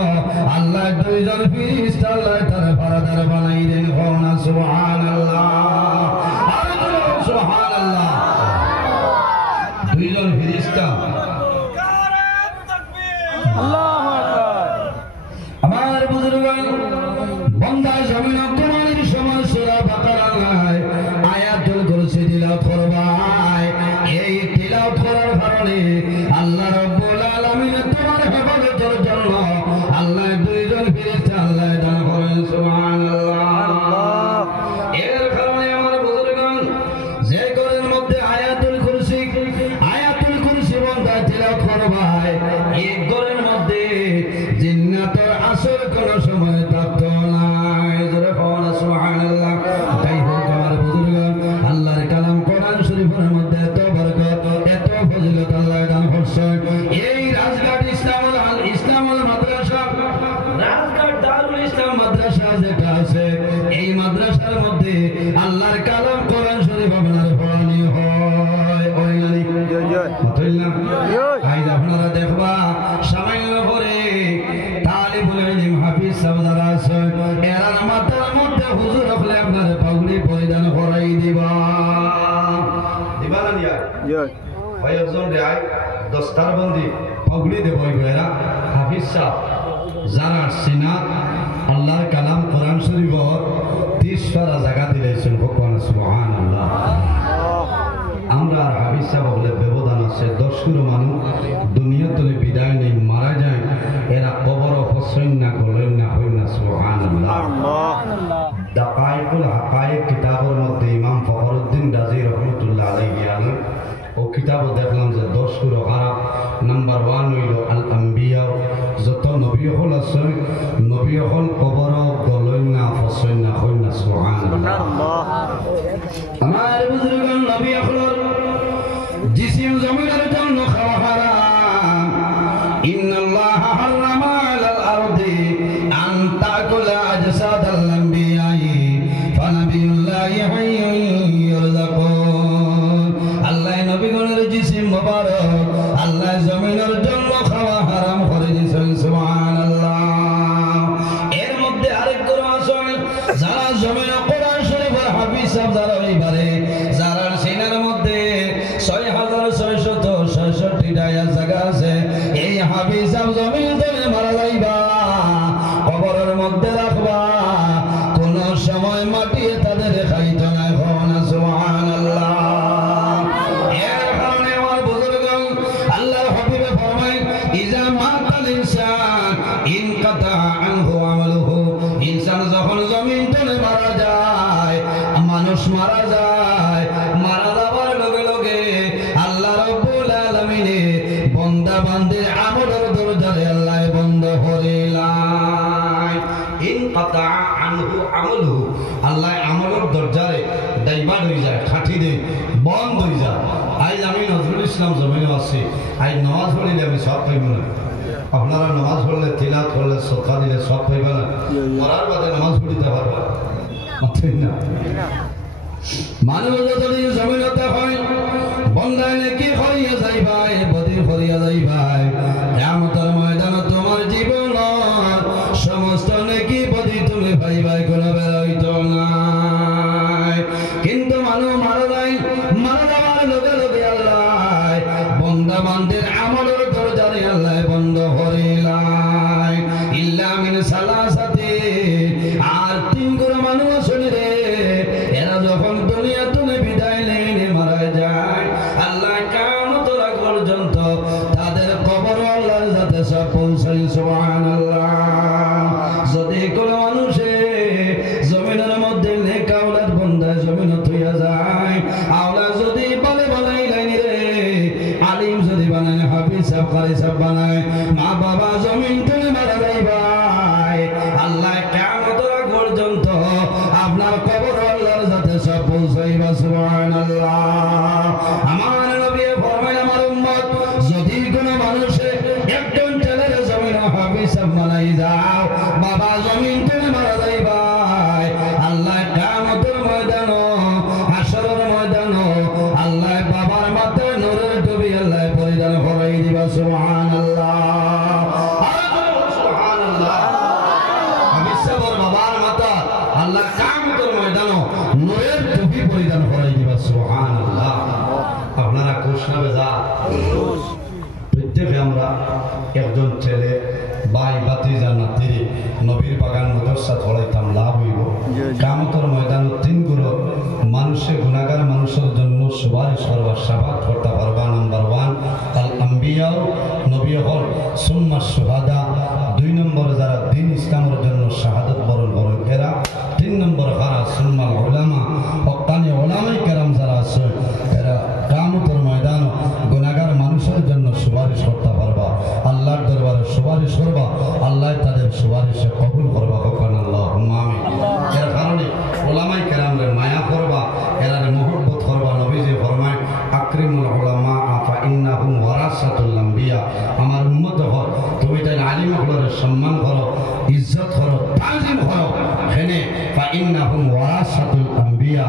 আল্লাহ দুইজন ফেরেশতা আল্লাহ তার ফারাদার বানাই দেন কোনা সুবহানাল্লাহ আরে সুবহানাল্লাহ দুইজন ফেরেশতা আল্লাহু আকবার আমার বুজুর্গান বান্দা জমিন ঘুমানোর সময় সূরা বাকারায় আয়াতুল কুরসি তিলাওয়াত করবাই এই তিলাওয়াত করার কারণে আল্লাহ রাব্বুল আলামিন তোমার হেফাজতের জন্য আল্লাহ দুইজন ফেরেশতা আল্লাহ দান করেন সুবহানাল্লাহ এর কারণে আমার বুজুর্গান যে ঘরের মধ্যে আয়াতুল কুরসি বান্দা তিলাওয়াত করবাই এই ঘরের মধ্যে জিন্নাতের আসর কোন সময় প্রাপ্ত নাই জোরে বল সুবহানাল্লাহ তাই হোক আমার বুজুর্গান আল্লাহর কালাম কোরআন শরীফের মধ্যে এত বরকত এত ফজিলত আল্লাহ দান করছেন এই রাজঘাট ইসলামুল মাদ্রাসা রাজঘাট দারুল ইসলাম মাদ্রাসা যেটা আছে এই মাদ্রাসার মধ্যে আল্লাহর কালাম কোরআন শরীফ আপনার পড়ানো হয় ওই নানি আইজ আপনারা দেখবা সামান্য করে তালিবুল ইলম হাফিজ সাহেব যারা আছে এরা মাথার মধ্যে হুজুর হলে আপনার পাগড়ি পরিধান করাই দিবা দিবা না দিয়া জয় ভাই একজন রায় দস্তার বন্দি পাগড়ি দেব এরা হাফিজ সাহেব যারা সিনা আল্লাহর কালাম কোরআন শরীফ 30 পারা জায়গা দিলেছেন ভগবান সুবহানাল্লাহ আমরা আর হাফিজ সাহেব বলে ব্যবধান আছে 10 কিলো মানুষ দুনিয়া তলে বিদায় নেই মারা যায় এরা কবর অপসৈন না করলেন না হইন না সুবহানাল্লাহ দাকাইকুল হাকায়েক কিতাবের মধ্যে ইমাম ফখরুদ্দিন রাজি রহমাতুল্লাহ আলাইহি আলেন ও কিতাব দেখলাম যে 10 কিলো খারাপ নাম্বার 1 হইল আল আম্বিয়া যত নবী হল আছে নবী হল কবর গলেন না অপসৈন না হইন না সুবহানাল্লাহ আমার বুজুর্গান নবী হল জিসিম জমিনের জন্য খাওয়া হারাম ইন্নাল্লাহা হারামা আলাল আরদি আন তাকুলা আজসাদাল আম্বিয়াই ফানাবিয়ুল্লাহি হাইয়ুন ইউরযাকুন আল্লাহ নবীগণের জিসিম মুবারক আল্লাহ জমিনের জন্য খাওয়া হারাম করে দিয়েছেন সুবহানাল্লাহ এর মধ্যে আরেক কোরআন আছে যারা জমিনে কোরআন শরীফের হাফিজ সাহেব যারা এইবারে যারা সিনার মধ্যে 6666 আয়াত জায়গা আছে এই হাফিজ সাহেব জমিন ধরে মারা যাইবা কবরের মধ্যে রাখবা কোন সময় মাটি তাদের খাইতো না ঘনা সুবহানাল্লাহ এর কারণে আমার বুজুর্গগণ আল্লাহর হাবিবে ফরমায় ইজা মাতাল ইনসান ইনকাতা আনহু আমালুহু ইনসান যখন জমিন ধরে মারা যায় মানুষ মারা যায় মারা যাবার লগে লগে আল্লাহ রাব্বুল আলামিন বান্দা বান্দির আমলের দরজারে আল্লাহ বন্ধ করে লাই ইনকাতা আনহু আমালুহু আল্লাহ আমলের দরজারে দাইবাদ হয়ে যায় খাটি দে বন্ধ হয়ে যায় আজ আমি নজরুল ইসলাম জমিনে আছি আজ নামাজ পড়িলে আমি সব পাইব না আপনারা নামাজ পড়লে তিলাওয়াত করলে সদকা দিলে সব পাইবে না মরার বাদে নামাজ পড়িতে পারবে মাথুই না মানুষ যতদিন জমিনতে হয় বন্দায় নাকি হরিয়া যাইবাই বদি হরিয়া যাইবাই কিয়ামতের ময়দানে তোমার জীবন সমস্ত নাকি বদি তুমি পাইবাই কোনো বেরোইত নাই কিন্তু মানুষ মারা যায় মারা যাওয়ার লগে লগে আল্লাহ বন্দা বান্দির আমলের দরজারে আল্লাহ বন্ধ করিলাই ইল্লা মিন সালাসাতি আর তিন গুণ মানুষ শুনে রে এরা যখন দুনিয়া তুলে বিদায় নিয়ে মারা যায় আল্লাহ কিয়ামত পর্যন্ত তাদের কবর আল্লাহর যাতে সব পৌঁছায় সুবহানাল্লাহ যদি কোনো মানুষে জমিনের মধ্যে নেক আওলাদ বন্দা জমিন থইয়া যায় আওলাদ যদি বলে বলাই লাইনি রে আলিম যদি বানায় হাফিজ সাহেব কারি সাহেব বানায় মা বাবা জমিন তুলে মারা যাইবাই আল্লাহ কিয়ামত পর্যন্ত আপনার কবর আল্লাহর যাতে সব পৌঁছাইবা সুবহানাল্লাহ আমার নবী ফরমায় আমার উম্মত যদি কোনো মানুষে একজন ছেলের জমিন হাফিজ সাহেব বানাই যাও বাবা জমিন তুলে মারা যাইবাই আল্লাহ কিয়ামতের ময়দান হাশরের ময়দান আল্লাহ বাবার মাথায় নূরের টুপি আল্লাহ পরিধান করাই দিবা সুবহানাল্লাহ সুবহানাল্লাহ হাফিজ সাহেবের বাবার মাথা আল্লাহ কিয়ামতের ময়দান নূরের টুপি পরিধান করাই দিবা সুবহানাল্লাহ আপনারা খুশ না বেজা প্রত্যেকে আমরা একজন ছেলে ভাই ভাতিজা নাতিরে নবীর বাগান মাদ্রাসা ছড়াইতাম লাভ হইব কিয়ামতের ময়দান তিন গুণ মানুষে গুনাহগার মানুষের জন্য সুপারিশ করবার শাফাত করতে পারবা নাম্বার 1 আল আম্বিয়া নবী হল সুম্মা শুহাদা 2 নম্বর যারা দ্বীন ইসলামের জন্য শাহাদাত বরণ করেন এরা 3 নম্বর খারা সুম্মা উলামা হক্কানি উলামায়ে কেরাম যারা আছে এরা কিয়ামতের ময়দান গুনাহগার মানুষের জন্য সুপারিশ করতে পারবা আল্লাহর দরবারে সুপারিশ করবা আল্লাহ তাদের সুপারিশে কবুল করবা কখন আল্লাহুম্মা আমিন এর কারণে উলামায়ে কেরামের মায়া করবা এরারে মহব্বত করবা নবীজি ফরমায় আকরিমুল উলামা ফা ইন্নাহুম ওয়ারাসাতুল আম্বিয়া আমার উম্মত হল তুমি তাই আলিম হলের সম্মান করো ইজ্জত করো তাজিম করো হেনে ফা ইন্নাহুম ওয়ারাসাতুল আম্বিয়া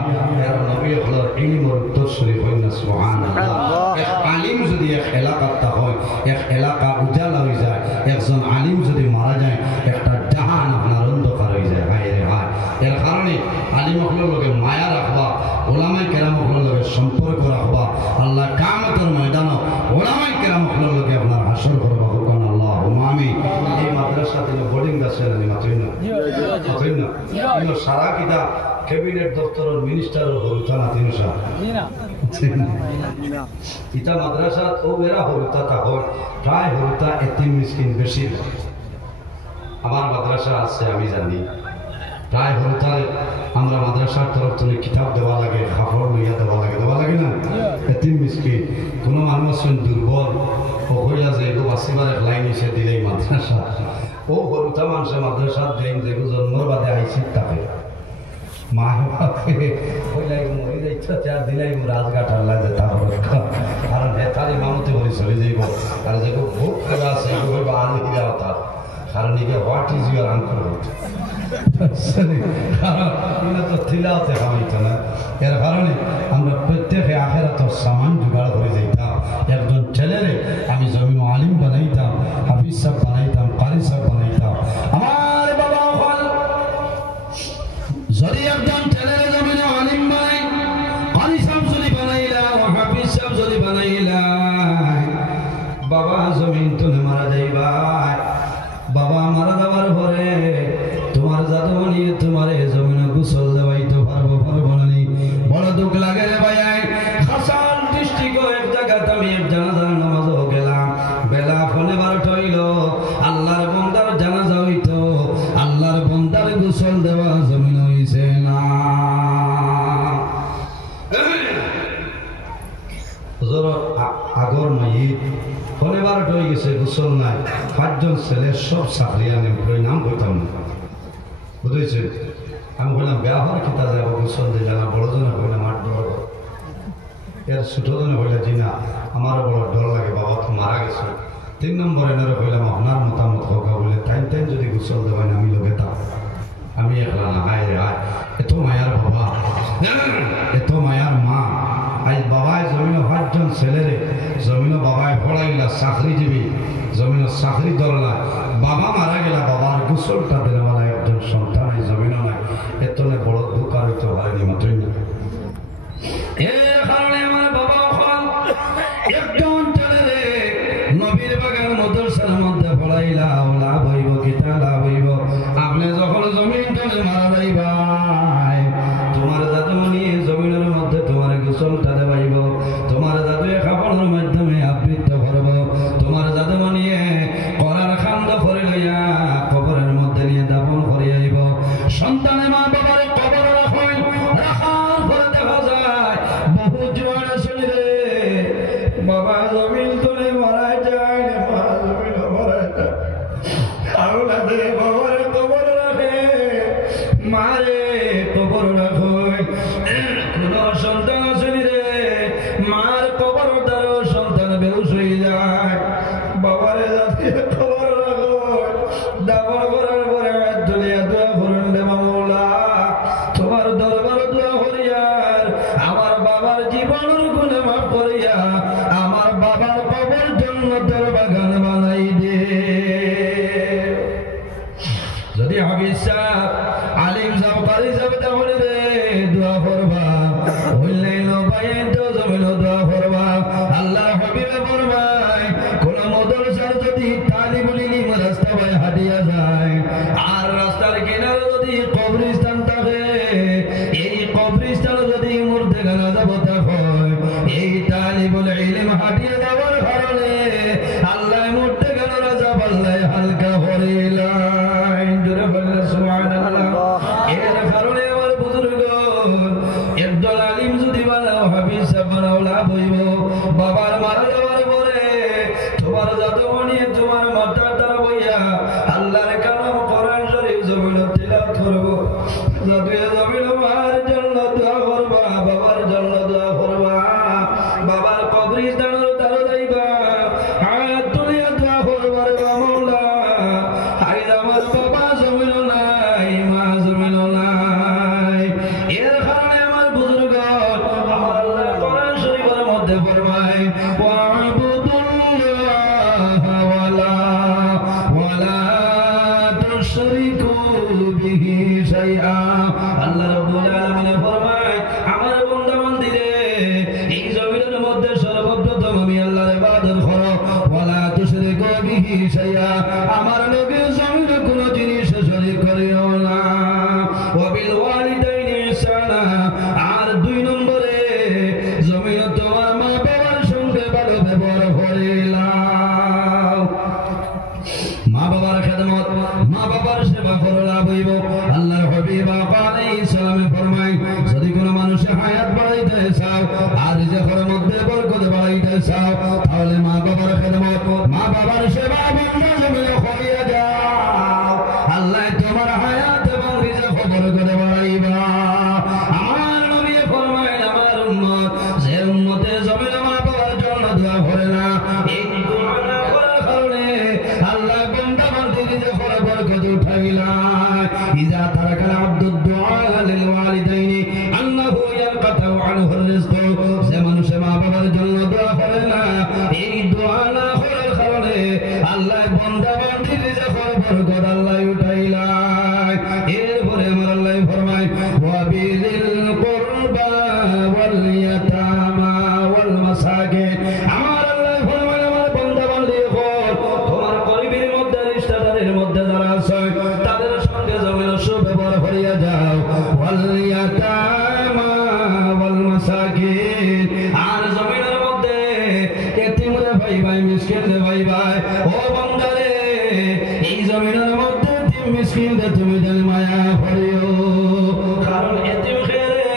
এরা নবী হলের ইলমের উত্তরসূরি হয় না সুবহানাল্লাহ এক আলিম যদি এক এলাকাতে হয় এক এলাকা উজালা হয়ে যায় একজন আলিম যদি মারা যায় একটা জাহান আপনার অন্ধকার হয়ে যায় ভাই রে ভাই এর কারণে আলিম হলের লগে মায়া রাখবা উলামায়ে কেরাম হলের লগে সম্পর্ক রাখবা আল্লাহ কিয়ামতের ময়দানে উলামায়ে কেরাম হলের লগে আপনার হাসর করবা কখন আল্লাহুম্মা আমিন এই মাদ্রাসাতে বোর্ডিং আছে না মাত্রই না মাত্রই না এগুলো সারা কিটা ক্যাবিনেট দপ্তরের মিনিস্টারের হরুতা না তিনশা ইটা মাদ্রাসা ও এরা হরুতা তা হয় প্রায় হরুতা এতিম মিসকিন বেশি আমার মাদ্রাসা আছে আমি জানি প্রায় হরুতায় আমরা মাদ্রাসার তরফ থেকে কিতাব দেওয়া লাগে কাপড় লইয়া দেওয়া লাগে না এতিম মিসকিন কোনো মানুষ দুর্বল ও হইয়া যে এগো বাঁচিবার এক লাইন এসে দিলেই মাদ্রাসা ও হরুতা মানুষের মাদ্রাসা দেন যেগো জন্মর বাদে আইসি তাকে মা বাপে হইলাই মরি যাইছা চার দিলাই রাজঘাট আল্লাহ যেতা হবে কারণ হেতারি মামতে বলি চলে যাইব আর যেগো ভোগ করা আছে এগুলো আলি দিয়া হতা কারণ একে হোয়াট ইজ ইউর আঙ্কল কারণ তো থিলাতে খাওয়াইতো না এর কারণে আমরা প্রত্যেকে আখেরাতের সামান জোগাড় করে যাইতাম একজন ছেলেরে আমি জমিন আলিম বানাইতাম হাফিজ সাহেব বানাইতাম কারি সাহেব বানাইতাম আমার বাবা হল যদি একজন ছেলেরে জমিন আলিম বানাই কারি সাহেব যদি বানাইলাম হাফিজ সাহেব যদি বানাইলাম বাবা জমিন তুলে মারা যাইবা বাবা মারা যাওয়ার পরে তোমার জাদু নিয়ে তোমার জমিনে গোসল দেওয়াইতে পারবো না বড় দুঃখ লাগে রে ভাই হাসান ডিস্ট্রিক্ট এক জায়গাতে আমি এক জানাজার নামাজও গেলাম বেলা ফোনে 12টা হইল আল্লাহর বন্দার জানাজা হইতো আল্লাহর বন্দার গোসল দেওয়া জমিন হইছে না আগর মাইত ফোনে 12টা হয়ে গেছে গোসল নাই 5 জন ছেলে সব চাকরিয়ান এমপ্লয় নাম হইতাম না বুঝেছে আমি বললাম ব্যবহার কিতা যাব গোসল দিয়ে জানা বড়জনে হইলে আমার ডর এর ছোটজনে হইলে জি না আমারও বড় ডর লাগে বাবা তো মারা গেছে 3 নম্বর এনারে হইলাম আপনার মতামত হোক বলে টাইম যদি গোসল দেবেন আমি লোকে তা আমি একলা না, আয় রে আয়, এত মায়ার বাবা, এত মায়ার মা। আজ বাবায় জমিন 5 জন ছেলেরে জমিন বাবায় পড়াইলা, চাকরিজীবী, জমিন চাকরি ধরলা, বাবা মারা গেলা, বাবার গোসলটা দেওয়ালা একজন সন্তান এই জমিন নাই, এত বড় দুঃখ আর হইতে পারেনি মাত্রই না। এর কারণে আমার বাবা একজন ছেলেরে নবীর বাগান মদরসার মধ্যে পড়াইলা, লাভ হইব কিতা লাভ হইব? আপনি যখন জমিন তলে মারা যাইবাই, তোমার দাদু নিয়ে জমিনের মধ্যে তোমার গোসলটা দেবাইব, তোমার দাদু খাবারের মাধ্যমে আবৃত্ত করব, তোমার দাদু নিয়ে করার খান্দ করে লইয়া কবরের মধ্যে নিয়ে দাপন করে আইব। সন্তানে মা বাবার কবর রাখেন, রাখার পরে দেখা যায় বহু জোয়ান আসলে রে বাবা জমিন তলে মারা যায়, মা জমিন মারা যায়, আওলাদে বাবার কবর রাখে, মারে কবর রাখো। কোন সন্তান আসলে রে মার কবর দ্বারা সন্তান বেহুশ হয়ে যায়, বাবারে যাতে কবর রাখো, দাবর করার পরে দুনিয়া দোয়া করুন রে মাওলা, তোমার দরবার দোয়া করিয়ার আমার বাবার জীবনের গুণে মাফ করিয়া আমার বাবার কবর জান্নাতের বাগান বানাই দে। যদি হাফিজ সাহেব, আলিম সাহেব, কারি সাহেব তাহলে রে দোয়া করবা, অনলাইন পাইয়ে তো জমিন দোয়া করবা। আল্লাহ হাবিবে ফরমায় কোন মাদ্রাসার যদি তালিবুল ইলম রাস্তা বাই হাঁটিয়া যায় আর রাস্তার কিনারে যদি কবরস্থান থাকে, এই কবরস্থান যদি মুর্দেগানা যাবতা হয়, এই তালিবুল ইলম হাঁটিয়া যাওয়ার কারণে আল্লাহ মুর্দেগানা যাব আল্লাহ হালকা করিলাই। জোরে বলেন সুবহানাল্লাহ। এর কারণে আমার বুজুর্গ একদল আলিম যদি বানাও, হাফিজ সাহেব বানাও, লাভ হইব। বাবার মারা যাওয়ার পরে তোমার জাদু নিয়ে তোমার মাথার দ্বারা বইয়া আল্লাহর কালাম কোরআন শরীফ জমিন তিলাওয়াত করব, জাদু জমিন মার জন্য দোয়া করবা, বাবার জন্য দোয়া করবা, বাবার কবরস্থানের দ্বারা যাইবা, হাত তুলিয়া দোয়া করবা রে মাওলা, আইজ আমার বাবা জমিন নাই, মা জমিন নাই। এর কারণে আমার বুজুর্গ আমার আল্লাহ কোরআন শরীফের মধ্যে ফরমায় ওয়া'বুদুল্লাহ ওয়ালা তুশরিকু বিহি শাইআ। আল্লাহ রাব্বুল আলামিন ফরমায় আমার বান্দা বান্দীরে এই জমিনের মধ্যে সর্বপ্রথম আমি আল্লাহর ইবাদত করো, ওয়ালা তুশরিকু বিহি শাইআ, আমার নবী জমিনে কোনো জিনিস শরীক করিও না, ওয়া বিল ওয়ালিদাইনি ইহসানা, আর 2 নম্বরে জমিনে তোমার মা বাবার সঙ্গে ভালো ব্যবহার করিলাম। মা বাবার খেদমত, মা বাবার সেবা করো, লাভ হইব। আল্লাহর হাবিব আলাইহিস সালামে ফরমায় যদি কোনো মানুষের হায়াত বাড়াইতে চাও আর রিজিকের মধ্যে বরকত বাড়াইতে চাও, তাহলে মা বাবার খেদমত, মা বাবার সেবা বন্ধ জমিনে করিয়া যাও, আল্লাহ তোমার হায়াত এবং রিজিক বরকত বাড়াইবা। আমার নবী ফরমায় আমার উম্মত, যে উম্মতে জমিনে মা বাবার জন্য দোয়া করে না, এই দোয়া না করার কারণে আল্লাহ বান্দা বান্দির রিজিক বরকত উঠাইলা। ইজা তারাকাল আব্দুদ দুআ লিল ওয়ালিদাইনি আন্নাহু ইয়ানকাতু আনহু রিজক, যে মানুষ মা বাবার জন্য দোয়া করে না, এই দোয়া না করার কারণে আল্লাহ বান্দা বান্দির রিজিক বরকত আল্লাহ উঠাইলা। এরপরে আমার আল্লাহ ফরমায় ওয়া বিল কুরবা ওয়াল ইয়াতামা ওয়াল মাসাকিন, আমার আল্লাহ ফরমায় আমার বান্দা বান্দি তোমার করিবের মধ্যে রিশতাদারের মধ্যে যারা আছে তাদের সঙ্গে জমিন সুব্যবহার করিয়া যাও, ওয়াল ইয়াতামা ওয়াল মাসাকিন, আর জমিনের মধ্যে এতিমরে ভাই ভাই, মিসকিনরে ভাই ভাই, ও বান্দারে এই জমিনের মধ্যে এতিম মিসকিনরে তুমি যেন মায়া করিও, কারণ এতিম খেরে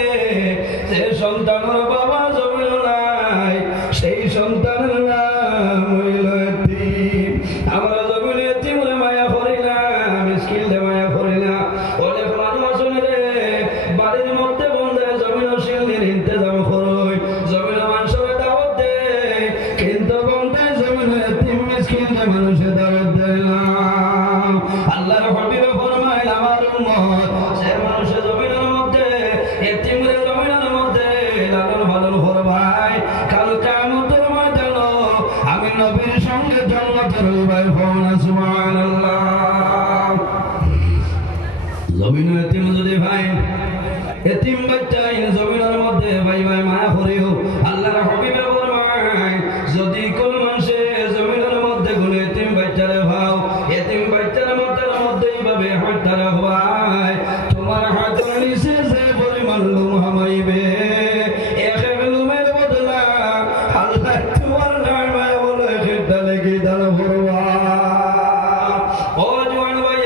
যে সন্তানের বাবা জমিন নাই সেই সন্তানের নাম হইল এতিম। আমরা জমিনে এতিমরে মায়া করি না, মিসকিনরে মায়া করি না। অনেক মানুষ রে বাড়ির মধ্যে বন্ধে জমিন শিল্পের ইন্তজাম করই, জমিন মানুষের দাওয়াত দেয়, কিন্তু বন্ধে জমিন এতিম মিসকিনরে মানুষের দাওয়াত দেয় না। আল্লাহর হাবিব ফরমায় আমার করো ভাই ফোনা সুবহানাল্লাহ জমিন এতিম যদি ভাই এতিম বাচ্চা জমিনের মধ্যে ভাই ভাই মায়া করিও আল্লাহর হাবিবে ফরমায় যদি কোন মানুষে জমিনের মধ্যে কোন এতিম বাচ্চারে ভাও এতিম বাচ্চার মাথার মধ্যে এইভাবে হাতটা রাখবাই তোমার হাতের নিচে যে পরিমাণ লুম হামাইবে এক এক লুমের বদলা আল্লাহ তোমার নামে বলো একটা লেগে দান করবা ও জওয়ান ভাই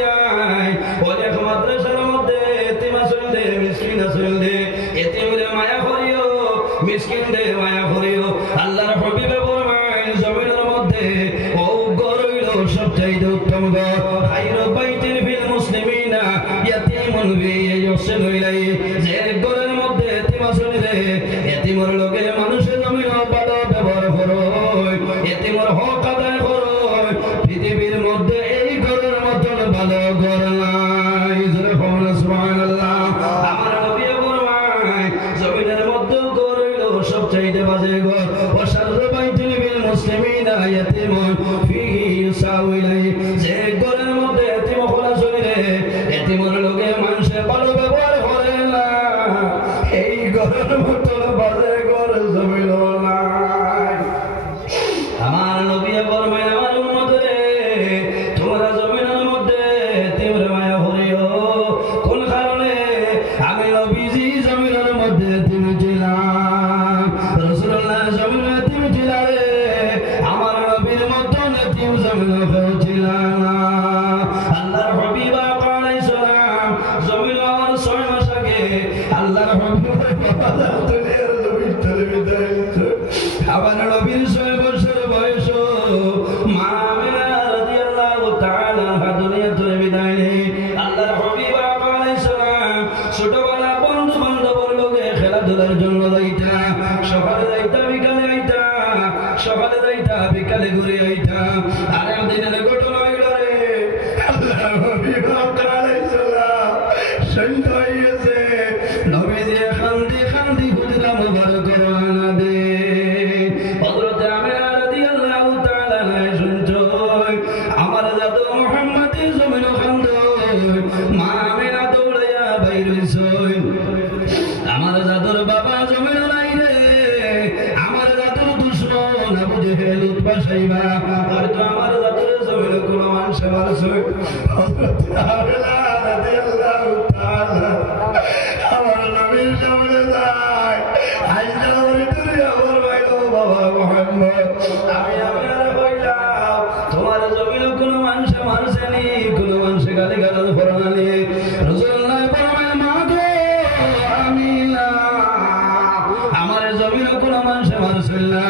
ও এক মাদ্রাসার মধ্যে এতিম আসলে মিসকিন আসলে এতিমরে মায়া করিও মিসকিন দে মায়া করিও আল্লাহর হাবিবে ফরমায় জমিনের মধ্যে ও গরইল সবচাইতে উত্তম ঘর খায়রু বাইতিন ফিল মুসলিমিনা ইয়াতীমুন ফি ইউহসিনু ইলাইহি যে ঘরের মধ্যে এতিম আসলে এতিমর লোকে মানুষের জমিন ভালো ব্যবহার করো এতিমর হক আদায় করো পৃথিবীর মধ্যে এই ঘরের মতন ভালো ঘর নাই জোরে বলুন সুবহানাল্লাহ আমার নবী ফরমায় জমিনের মধ্যে ঘর হইল সবচাইতে বাজে ঘর ও শাররু বাইতিন ফিল মুসলিমিনা ইয়াতীমুন ফিহি ইউসাউ ইলাইহি যে ঘরের মধ্যে এতিম খোলা চলে এতিমর লোকে মানুষে ভালো ব্যবহার করে না এই ঘরের মতন বাজে ঘর জমিন নাই আমার নবী ফরমায় আমার উম্মতরে তোমরা জমিনের মধ্যে তোমরা মায়া করিও কোন কারণে আমি নবীজি জমিনের মধ্যে তুমি ছিলাম রাসূলুল্লাহ জমিনে তুমি ছিলারে আমার নবীর মতন তুমি জমিনে কেউ ছিলাম না আল্লাহর হাবিব আলাইহিস সালাম জমিন আমার 6 মাস আগে আল্লাহর হাবিব দুনিয়ার জমিন থেকে বিদায় আমার নবীর 6 বছর বয়স মা আমিনা রাদিয়াল্লাহু তাআলা দুনিয়া থেকে বিদায় নেই আল্লাহর হাবিব আলাইহিস সালাম ছোটবেলা বন্ধু বান্ধবের লগে খেলাধুলার জন্য যাইতা সকালে যাইতা বিকালে আইতা সকালে যাইতা বিকালে ঘুরে আইতা আর একদিনের ঘটনা হইল রে আল্লাহর হাবিব আলাইহিস সালাম সন্ধ্যা হইছে নবীজি খান্দি খান্দি হুজরা মুবারক রওনা দে হযরত আমিনা রাদিয়াল্লাহু তাআলা শুনছই আমার জাদু মুহাম্মদের জমিন খান্দ মা আমিনা দৌড়াইয়া বাইর হইছই আমার জাদুর বাবা জমিন নাই রে আমার জাদুর দুশমন আবু জেহেল উতবা সাইবা হয়তো আমার জাদুর জমিন কোন মানুষ মারছই হযরত আমিনা রাদিয়াল্লাহু তাআলা আমার নবীর সামনে যায় আইসা ওই দুনিয়া বলবাইলো বাবা মুহাম্মদ আমি আপনার কইলাম তোমার জমিন কোন মানুষ মারছেনি কোন মানুষ গালি গালাজ ফরমানি রাসূলুল্লাহ ফরমায় মা গো আমিনা আমার জমিন কোন মানুষ মারছিল না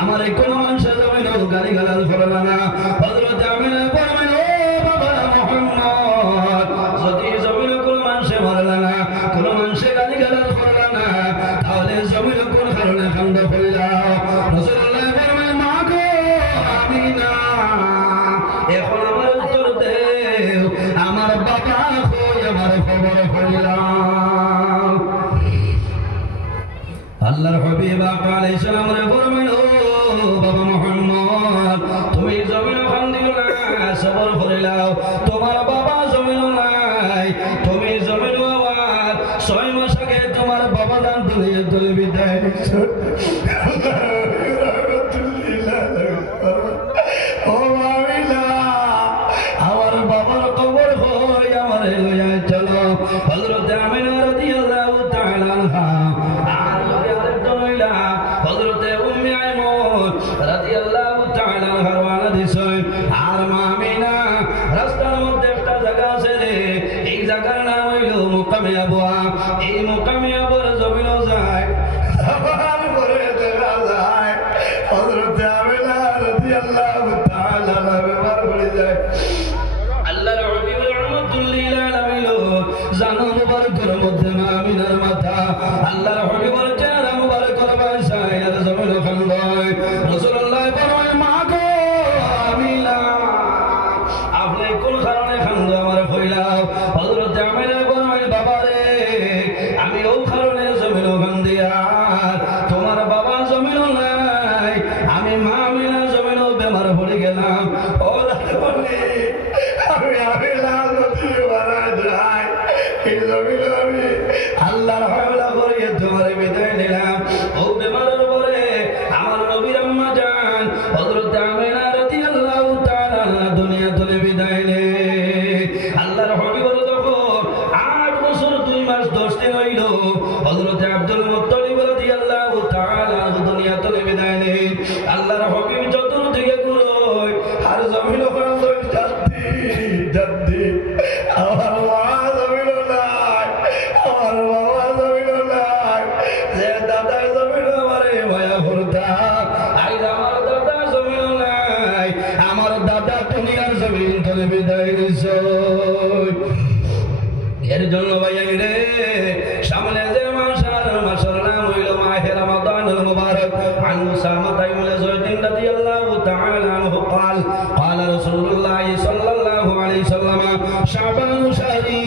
আমার কোন মানুষ জমিন গালি গালাজ ফরমানা হযরত আমিনা ফরমায় ও বাবা মুহাম্মদ যদি জমিন কোন মানুষ মারলা না কোন মানুষ গালি গালাজ করলা না তাহলে জমিন কোন কারণে খান্দ কইলাও রাসূলুল্লাহ ফরমায় মা গো আমিনা এখন আমার উত্তর দেও আমার বাবা কই আমার খবর কইলাও আল্লাহর হাবিব আলাইহিস সালাম ফরমায় ও বাবা মুহাম্মদ তুমি জমিন খান্দিও না সবর করিলাও তোমার বাবা জমিন নাই তুমি জমিন আবার 6 মাস আগে তোমার বাবা দান দুনিয়া থেকে বিদায় নিছো ও আমিনা আমার বাবার কবর কই আমার লইয়া চলো হযরত আমিনা রাদিয়াল্লাহু তাআলা আনহা আর আরেকজন হইলা হযরত উম্মে আইমন রাদিয়াল্লাহু তাআলা আনহা রওনা দিছেন আর মা আমিনা রাস্তার মধ্যে একটা জায়গা আছে রে এই জায়গার নাম হইল মুকামে আবুয়া এই মুকামে আবুর জমিন যায় আবার পরে দেখা যায় হযরত আমিনা রাদিয়াল্লাহু তাআলা আনহা ব্যবহার করে যায় আল্লাহর হাবিব রাহমাতুল লিল আলামিন জানো মুবারকের মধ্যে মা আমিনার মাথা আল্লাহর হাবিবের চেহারা মুবারকের বাসায় আর জমিন খান্দায় রাসূলুল্লাহ ফরমায় মা গো আমিনা আপনি কোন কারণে খান্দ আমার কইলাও হযরত আমিনা ফরমায় বাবা রে আমি ও কারণে জমিন খান্দিয়া তোমার বাবা জমিন নাই আমি মা আমিনা জমিন বেমার পড়ে গেলাম ও আমি লালতি বানায় যাই এই জমিন আমি আল্লাহর হাওলা করিয়ে তোমার বিদায় নিলাম ও বেমারের পরে আমার নবীর আম্মা জান হযরত আমিনা রাদিয়াল্লাহু তাআলা দুনিয়া থেকে বিদায় নেয় আল্লাহর হাবিবের তখন 8 বছর 2 মাস 10 দিন হইল হযরত আব্দুল মুত্তালিব রাদিয়াল্লাহু তাআলা দুনিয়া থেকে বিদায় নেয় আল্লাহর হাবিব যতন থেকে ঘুরোয় আর জমিন ওখানে জাদ্দি আমার মা জমিন নাই আমার বাবা জমিন নাই যে দাদা জমিন আমারে মায়া করতা আইজ আমার দাদা জমিন নাই আমার দাদা দুনিয়ার জমিন থেকে বিদায় দিছে এর জন্য ভাই রে সামনে যে মাসের নাম হইল মাহে রমাদানুল মুবারক আন উসামা ইবনে যায়েদ রাদিয়াল্লাহু তাআলা আনহু قال قال رسول الله صلى الله عليه وسلم شعبان شهري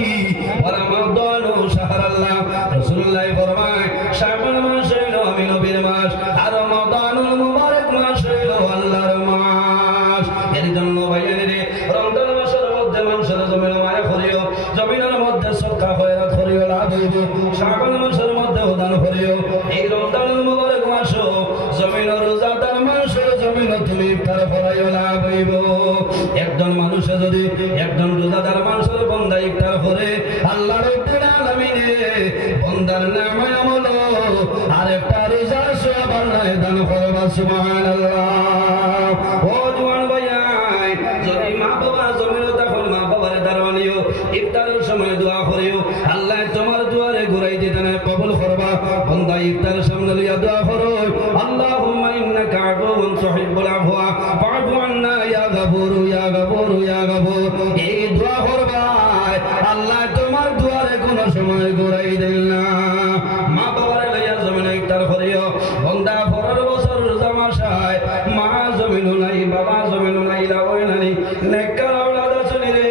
ورمضان شهر الله رسول الله ফরমায় শাবান মাস হইল আমি নবীর মাস আর রমাদানুল মুবারক মাস হইল আল্লাহর মাস এর জন্য ভাই রে রমজান মাসের মধ্যে মানুষের জমিন মায়া করিও জমিনের মধ্যে সদকা খয়রাত করিও লাভ হইব শাবান মাসের মধ্যে দান করিও এই রমজানুল মুবারক মাস জমিনের রোজাদার মাস জমিন তুমি ইফতার করাইও লাভ হইব একজন মানুষ যদি একজন রোজাদার মানুষের বান্দা ইফতার করে আল্লাহ রাব্বুল আলামিনে বান্দার নামে আমল আর একটা রোজার সওয়াব আল্লাহ দান করবে সুবহানাল্লাহ ও জওয়ান ভাই যদি মা বাবা জমিন তখন মা বাবার দারওয়ানিও ইফতারের সময় দোয়া করিও আল্লাহ তোমার দুয়ারে ঘুরাই দিতে না কবুল করবা বান্দা ইফতারের সামনে লিয়া দোয়া করো আল্লাহুম্মা ইন্নাকা আফুউন তুহিব্বুল আফওয়া ফা'ফু আন্না ইয়া গফুর ইয়া গফুর ইয়া গফুর এই দোয়া করবা আল্লাহ তোমার দুয়ারে কোন সময় ঘুরাই দেন না মা বাবার লিয়া জমিনে ইফতার করিও বান্দা 15 বছর রোজা মাসায় মা জমিন নাই বাবা জমিন নাই লাওই নাই নেককার আওলাদ আসনি রে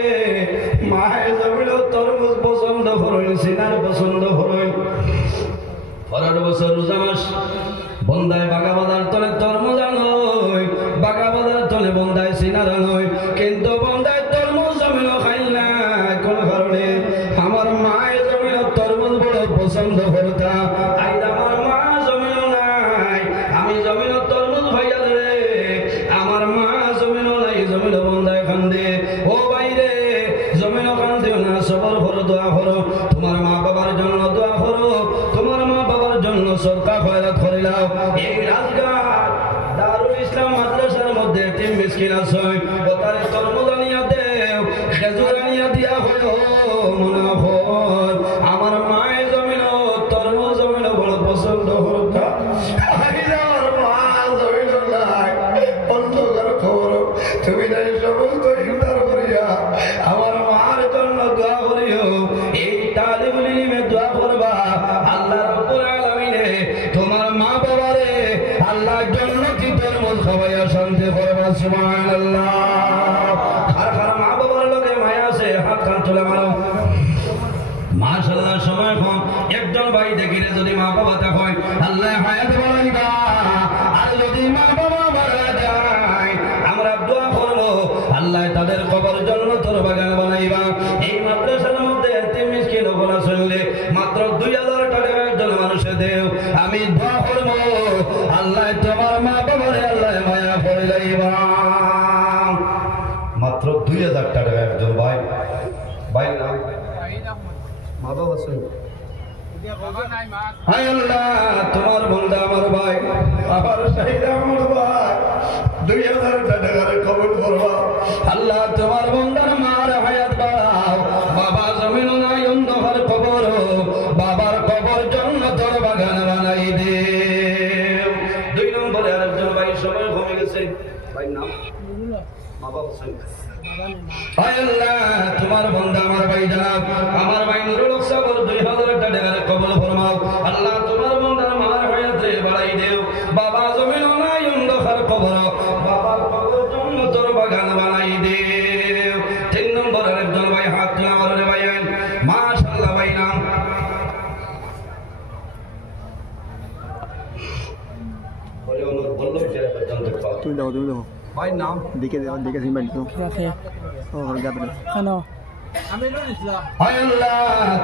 মা জমিন তরমুজ পছন্দ করেন সিনার পছন্দ করেন 15 বছর রোজা মাস বন্দায় বাগা বাজার তলে তরমুজ আনয় বাগা বাজার তলে বন্দায় সিনার আনয় কিন্তু বন্দায় তরমুজ জমিন খাইল না কোন কারণে আমার মায়ের জমিন তরমুজ বড় পছন্দ করতা আইজ আমার মা জমিন নাই আমি জমিন তরমুজ ভাইয়া রে আমার মা জমিন নাই জমিন বন্দায় খান্দে ও বাইরে জমিন খান্দে না সবর করো দোয়া করো তোমার মা বাবার জন্য দোয়া করো তোমার মা বাবার জন্য সদকা খয়রাত করে নাও এই রাজঘাট দারুল ইসলাম মাদ্রাসার মধ্যে তিন মিসকিন আছে ও তার তরমুজ আনিয়া দেও খেজুর আনিয়া দিয়া হলো মুনাফর আমার মায়ের জমিন তরমুজ জমিন বড় পছন্দ করতা আমার মা জমিন নাই অন্ধকার খবর তুমি নাই সমস্ত ইফতার করিয়া আমার মার জন্য দোয়া করিও এই তালিবুল ইলমে দোয়া করবা আল্লাহ রাব্বুল আলামিনে তোমার মা বাবারে আল্লাহ জান্নাতি তরমুজ খাওয়াইয়া শান্তি করবা সুবহানাল্লাহ আর কার মা বাবার লগে মায়া আছে হাত কান তুলে মারো মাশাআল্লাহ সময় কম একজন ভাই দেখিলে যদি মা বাবা তা হয় আল্লাহ হায়াত বাড়াইবা আর যদি মা বাবা মারা যায় আমরা দোয়া করব আল্লাহ তাদের কবর জান্নাতের বাগান বানাইবা এই মাদ্রাসার মধ্যে এতিম মিসকিন ওগুলা শুনলে মাত্র 2000 টাকা একজন মানুষে দেও আমি দোয়া করব আল্লাহ তোমার মা বাবারে আল্লাহ মায়া করে লইবা মাত্র 2000 টাকা একজন ভাই ভাই নাম মা বাবা শুন হায় আল্লাহ তোমার বান্দা আমার ভাই আমার শহীদ আমার ভাই 2000 টাকা কবুল করবা আল্লাহ তোমার বান্দার মার হায়াত বাড়াও বাবা জমিন নাই অন্ধকার কবর বাবার কবর জান্নাতের বাগান বানাই দে 2 নম্বরে আরেকজন ভাই সময় কমে গেছে ভাই নাম মা বাবা শুন হায় আল্লাহ তোমার বান্দা আমার ভাই জানাব আমার ভাই নুরুল হক সাহেব 2000 টাকা কবুল ফরমাও আল্লাহ তোমার বান্দার মার হায়াত বাড়াই দেও বাবা জমিন নাই অন্ধকার কবর বাবার কবর জান্নাতের বাগান বানাই দেও 3 নম্বর আরেকজন ভাই হাত তুলে আমার ভাই মাশাআল্লাহ ভাই নাম বলে ওর বললো যে পর্যন্ত তুমি দাও ভাই নাম দিকে সিম্বাল তো ও গাবরে কেন হায় আল্লাহ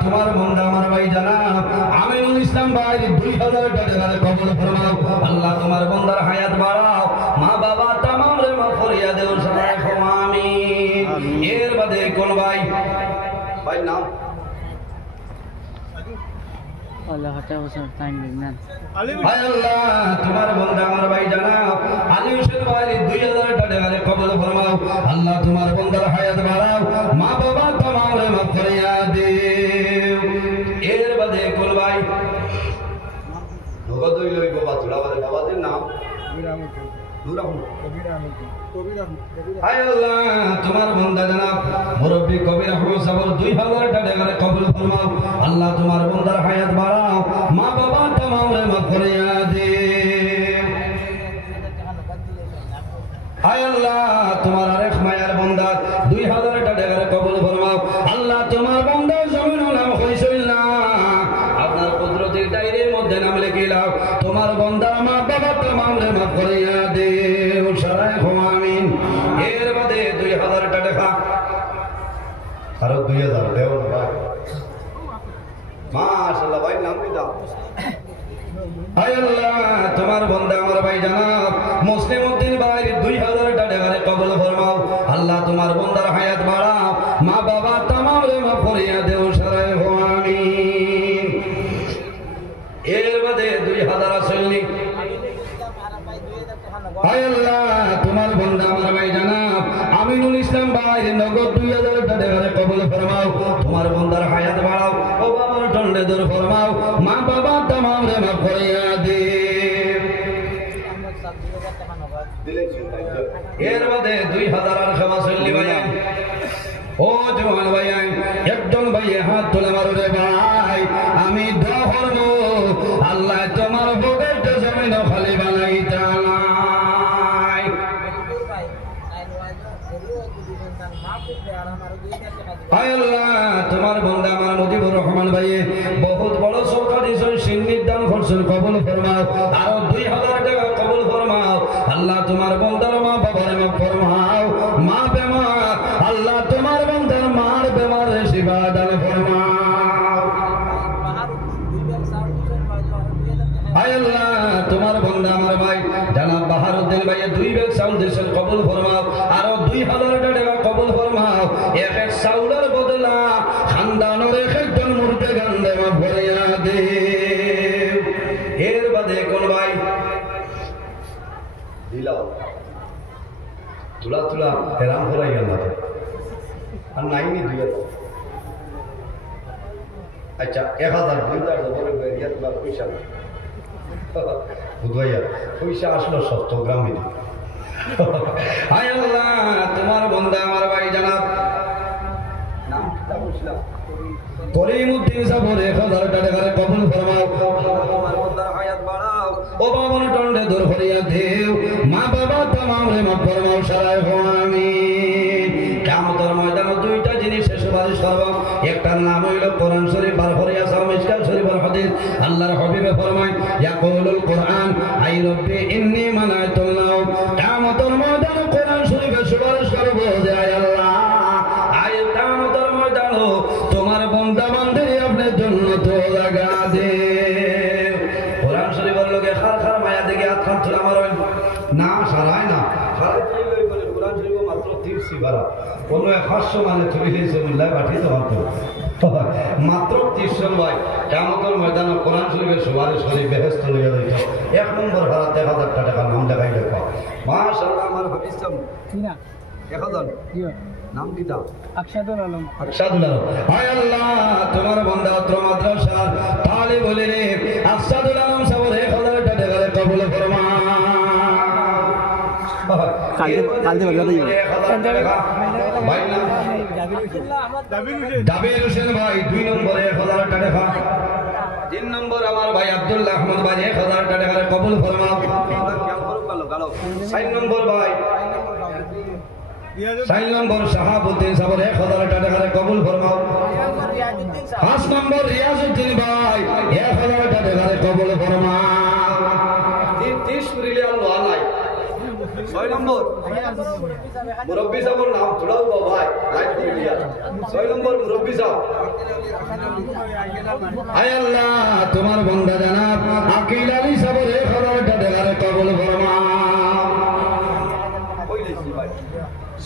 তোমার বন্ধা আমার ভাই জানাব আমিনুল ইসলাম ভাই 2000 টাকা কবুল ফরমাও আল্লাহ তোমার বন্দার হায়াত বাড়াও মা বাবা तमाम রে মাফ করিয়া দেও সবাই আমিন এর বাদে কোন ভাই নাম আল্লাহ হাতে হোসেন টাইম দিন হায় আল্লাহ তোমার বন্ধা আমার ভাই জানাব আলী হোসেন ভাই 2000 টাকা কবুল ফরমাও আল্লাহ তোমার বন্দার হায়াত বাড়াও মা বাবা तमाम রে মাফ করিয়া দেও এর বাদে কোন ভাই নগদ লই বাবা তোরা বাবাদের নাম হায় আল্লাহ তোমার বন্দা জানাব মুরব্বি কবির আহমদ সাহেব 2000 টাকা কবুল ফরমাও আল্লাহ তোমার বন্দার হায়াত বাড়াও মা বাবা तमाम রে মাফ করিয়া দেও হায় আল্লাহ তোমার আরেক মায়ার বন্দা 2000 টাকা কবুল ফরমাও আল্লাহ তোমার বন্দা জমিনের নাম হইছিল না আপনার কুদরতের দায়রের মধ্যে নাম লিখে লাও তোমার বন্দা মা বাবা तमाम রে মাফ করিয়া দেও সবাই আমিন এর বাদে 2000 টাকা আরো 2000 দেও না ভাই মাশাআল্লাহ ভাই নাম কি দাও হায় আল্লাহ তোমার বন্দা আমার ভাই জানাব মুসলিম উদ্দিন ভাই 2000 টাকা কবুল ফরমাও আল্লাহ তোমার বন্দার হায়াত বাড়াও মা বাবা तमाम রে মাফ করিয়া দেও সবাই আমিন এর বাদে 2000 আসলি হায় আল্লাহ তোমার বন্দা আমার ভাই জানাব আমিনুল ইসলাম ভাই নগদ 2000 টাকা কবুল ফরমাও তোমার বন্দার হায়াত বাড়াও ও বাবার টন্ডে দূর ফরমাও মা বাবা तमाम রে মাফ করিয়া দেও এর বাদে 2000 আর খামাসল্লি ভাই ও জওয়ান ভাই একজন ভাই হাত তুলে মারো রে ভাই আমি দোয়া করব আল্লাহ তোমার ভোগের জমিন খালি বানাইতা নাই হায় আল্লাহ তোমার বন্দা আমার মুজিবুর রহমান ভাই বহুত বড় সরকার দিয়েছেন সিন্নির দান করছেন কবুল ফরমাও আরো 2000 টাকা কবুল ফরমাও আল্লাহ তোমার বন্দার মা বাবার মাফ ফরমাও মা বেমার আল্লাহ তোমার বন্দার মার বেমার শিফা দান ফরমাও হায় আল্লাহ তোমার বন্দা আমার ভাই জানাব বাহারউদ্দিন ভাই 2 ব্যাগ চাউল দিয়েছেন কবুল ফরমাও আরো 2000 টাকা কবুল ফরমাও এক এক চাউলের বদলা খানদানের একজন মুর্দে গান্দে মাফ করিয়া দেও এর বাদে কোন ভাই দিলাও তুলা তুলা হেরাম করাই গেল আর নাইনি দুই আচ্ছা 1000 দুইটার উপরে ইয়াত বা পয়সা বুঝাইয়া পয়সা আসলো 70 গ্রামে হায় আল্লাহ তোমার বন্দা আমার ভাই জানাব নামটা বুঝলাম করিমউদ্দিন সাহেব 1000 টাকা কবুল ফরমাও তোমার বন্দার হায়াত বাড়াও ও বাবার টন্ডে দূর করিয়া দেও মা বাবা तमाम রে মাফ ফরমাও সবাই আমিন কিয়ামতের ময়দানে দুইটা জিনিস সুপারিশ করব একটার নাম হইল কোরআন শরীফ বার করিয়া সাও মিশকাত শরীফের হাদিস আল্লাহর হাবিবে ফরমায় ইয়াকুলুল কোরআন আই রব্বি ইন্নী মানাতুল নাও কিয়ামতের ময়দানে কোরআন শরীফের সুপারিশ করব যে আয় আল্লাহ আয় কিয়ামতের ময়দানে তোমার বান্দা বান্দির আপনার জন্য তো জায়গা দে কোরআন শরীফের লগে খার খার মায়া দেখে হাত খান তুলা মারবেন না সারায় না সারাই বলে কোরআন শরীফ মাত্র 30 সিবারা কোনো 500 মানে তুলি হয়েছে মুল্লায় পাঠিয়ে তো মাত্র 30 ভাই কিয়ামতের ময়দানে কোরআন শরীফের সুপারিশ করে বেহেশত লইয়া যাইত 1 নম্বর ভাড়া 1000 টাকা নাম দেখাই দেখো মাশাআল্লাহ আমার হাফিজ সাহেব কি না 1000 কি নাম কি দাও আকশাদুল আলম হায় আল্লাহ তোমার বান্দা অত্র মাদ্রাসার তালিব বলে রে আকশাদুল আলম সাহেব 1000 টাকা কবুল ফরমাও কালকে ভাই নাম জাবির হোসেন ভাই 2 নম্বরে 1000 টাকা 3 নম্বর আমার ভাই আব্দুল্লাহ আহমদ ভাই 1000 টাকা কবুল ফরমাও 4 নম্বর ভাই 4 নম্বর শাহাবুদ্দিন সাহেব 1000 টাকা কবুল ফরমাও 5 নম্বর রিয়াজউদ্দিন ভাই 1000 টাকা কবুল ফরমাও 30 করিলে আল্লাহ নাই 6 নম্বর মুরব্বী সাহেবের নাম তোড়াও ভাই লাইট দিয়ে দিয়া 6 নম্বর মুরব্বী সাহেব আয় আল্লাহ তোমার বান্দা জানাব আকিল আলী সাহেবের খবরটা দেখারে কবুল ফরমাও।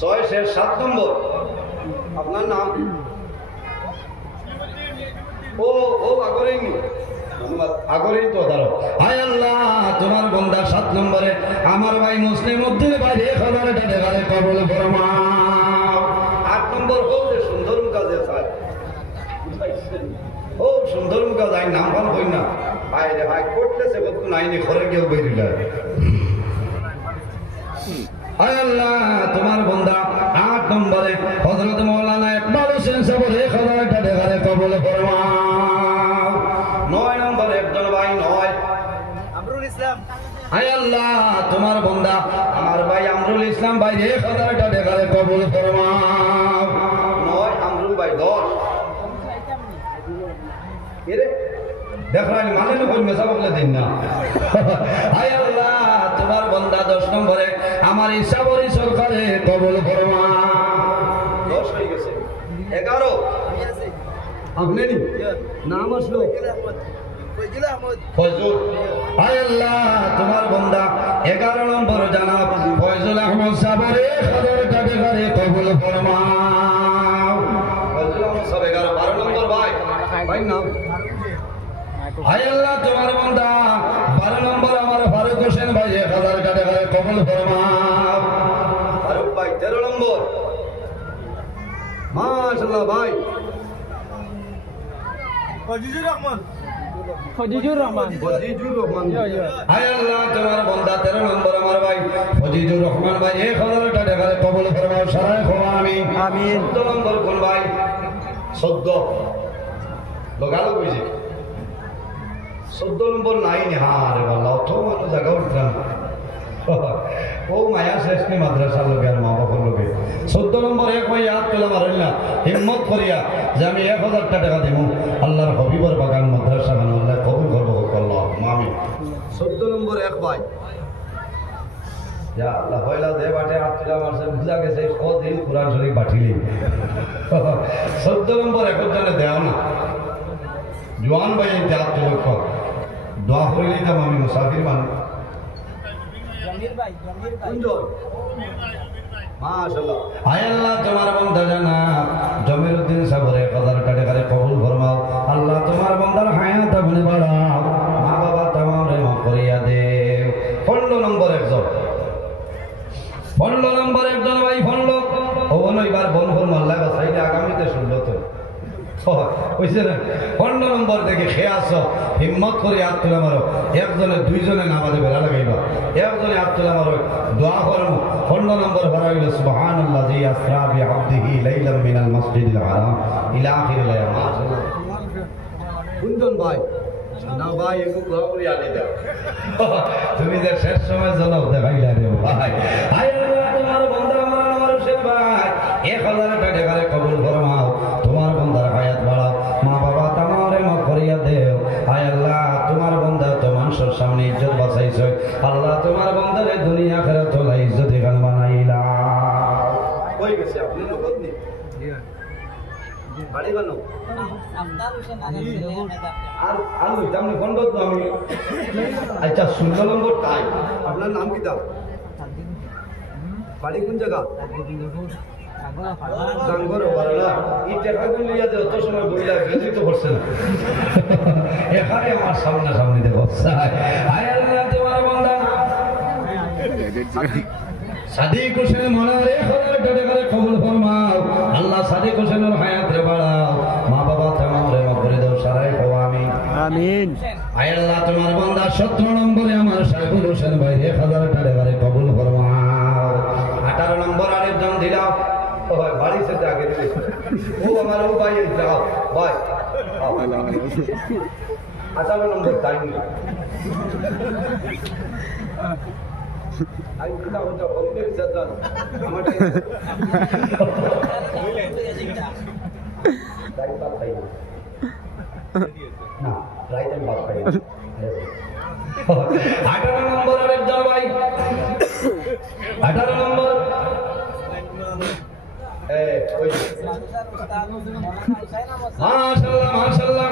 6 শেষ 7 নম্বর আপনার নাম ও আগরেই ধন্যবাদ আগরেই তো দাঁড়ো। আয় আল্লাহ তোমার বান্দা 7 নম্বরে আমার ভাই মুসলিম উদ্দিন ভাই খবরটা দেখারে কবুল ফরমাও। 8 নম্বর ও যে সুন্দর মুখা যে স্যার ও সুন্দর মুখা যাই নাম ভান কই না ভাই রে ভাই করতে সে কত নাইনি ঘরে কেউ বেরিলা। আয় আল্লাহ তোমার বান্দা 8 নম্বরে হযরত মাওলানা ইকবাল হোসেন সাহেবের খবরটা দেখারে কবুল ফরমাও। 9 নম্বর একজন ভাই 9 আমরুল ইসলাম আয় আল্লাহ তোমার বান্দা আমার ভাই আমরুল ইসলাম ভাই খবরটা দেখারে কবুল ফরমাও। 9 আমরুল ভাই 10 এরে দেখরানি মানে কই মেসা বলে দিন না। আয় আল্লাহ তোমার বান্দা 10 নম্বরে আমার ইসাবরি সরকারে কবুল ফরমাও। 10 হয়ে গেছে 11 আপনি নি নাম আসলো ফয়জুল। আয় আল্লাহ তোমার বান্দা 11 নম্বর জনাব ফয়জুল আহমদ সাহেবের খবরটা দেখারে কবুল ফরমাও। ফয়জুল আহমদ সাহেব 11 12 নম্বর ভাই ভাই নাম আয় আল্লাহ তোমার বান্দা 12 নম্বর আমার ফারুক হোসেন ভাই 1000 টাকা দেখারে কবুল ফরমাও। ফারুক ভাই 13 নম্বর মাশাআল্লাহ ভাই ফজিজুর রহমান ফজিজুর রহমান আয় আল্লাহ তোমার বান্দা 13 নম্বর আমার ভাই ফজিজুর রহমান ভাই 1000 টাকা দেখারে কবুল ফরমাও। সারায় খোয়া আমিন আমিন 14 নম্বর কোন ভাই 14 লগালো কইছে 14 নম্বর নাই নি হারে বাল্লা অত মানুষ জায়গা উঠলাম ও মায়া শেষনি মাদ্রাসার লোকে আর মা বাবার লোকে 14 নম্বর এক ভাই হাত তোলা মারেন না হিম্মত করিয়া যে আমি 1000 টাকা দিব আল্লাহর হবিবর বাগান মাদ্রাসা বানানো আল্লাহ কবুল করবো আল্লাহ আমি 14 নম্বর এক ভাই যা আল্লাহ পয়লা দে বাটে হাত তোলা মারছে বুঝা গেছে ও দিন কোরআন শরীফ বাটিলি 14 নম্বর এক জনে দেও না জোয়ান ভাই হাত তোলা দোয়া করে নিতাম আমি মুসাফির মানুষ মাশাআল্লাহ। আয় আল্লাহ তোমার বান্দা জানাব জমিরউদ্দিন সাহেবের 1000 টাকা দেখারে কবুল ফরমাও। আল্লাহ তোমার বান্দার হায়াত আপনি বাড়াও মা বাবা তামামরে মাফ করিয়া দেও। 15 নম্বর একজন 15 নম্বর একজন ভাই 15 ও এবার বন ফোন আল্লাহ বাসাইলে আগামীতে শুনলো তো কইছে না 15 নম্বর দেখে খেয়ে আসো হিম্মত করে হাত তুলে মারো একজনে দুইজনে নামাজে বেলা লাগাইবা একজনে হাত তুলে মারো দোয়া করো 15 নম্বর হরাইল সুবহানাল্লাযী আসরা বিআবদিহি লাইলাম মিনাল মাসজিদিল হারাম ইলা আখিরিল আয়াত। কুন্দন ভাই না ভাই একটু দোয়া করে আনি দাও তুমি যে শেষ সময় জনক দেখাইলা রে ভাই। আয় আল্লাহ তোমার বান্দা আমার শেখ ভাই 1000 টাকা দেখারে কবুল ফরমাও। তোমার বান্দার হায়াত বাড়াও মা বাবা তামারে মাফ করিয়া দেও। আয় আল্লাহ তোমার বান্দা তো মানুষের সামনে ইজ্জত বাঁচাইছ আল্লাহ তোমার বান্দারে দুনিয়া আখিরাত তোলা ইজ্জত এখান বানাইলা। কই গেছে আপনি নগদ নি বাড়ি বানো আর হইতাম না কোন বদ আমি আচ্ছা 16 নম্বর তাই আপনার নাম কি দাও বাড়ি কোন জায়গা গাঙ্গর বারলা এই টাকাগুলো লিয়া যে অত সময় বইলা গেছি তো করছে না এখানে আমার সামনে সামনে দেখো আয় আল্লাহ তোমার বান্দা সাদিক হোসেন মনারে খবর করে কবুল ফরমাও। আল্লাহ সাদিক হোসেনের হায়াত রে বাড়াও মা বাবা তামামরে মাফ করে দাও সারাই হও আমিন আমিন আয় আল্লাহ তোমার বান্দা 17 নম্বরে আমার সাইফুল হোসেন ভাই 1000 টাকা করে কবুল ফরমাও। 18 নম্বর আরেকজন দিলাম ও ভাই বাড়ি থেকে আগে দিলে ও আমার ও ভাই যাও ভাই 18 নম্বর তাই আই কিটা হতো ওকে জাদান আমারটা তাই বাত তাই না রাইটেন বাত তাই 18 নম্বর আরেকজন ভাই 18 নম্বর মাশাআল্লাহ মাশাআল্লাহ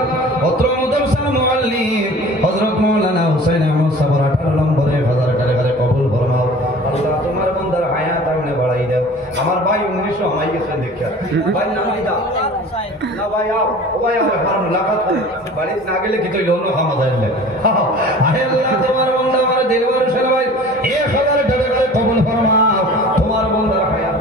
অত্র মুদারসাল মুআল্লিম হযরত মাওলানা হুসাইন আহমদ সাবর 18 নম্বরে 1000 টাকা কবুল ফরমাও আল্লাহ তোমার বান্দার হায়াত আপনি বাড়াই দাও আমার ভাই 1900 আমাই গেছে দেখিয়া ভাই নামাই দাও না ভাই আও ও ভাই আমার মুলাকাত বাড়ি না গেলে কি তো লোনো খামা যাইলে আরে আল্লাহ তোমার বান্দা আমার দিলওয়ার হোসেন ভাই 1000 টাকা কবুল ফরমাও তোমার বান্দার হায়াত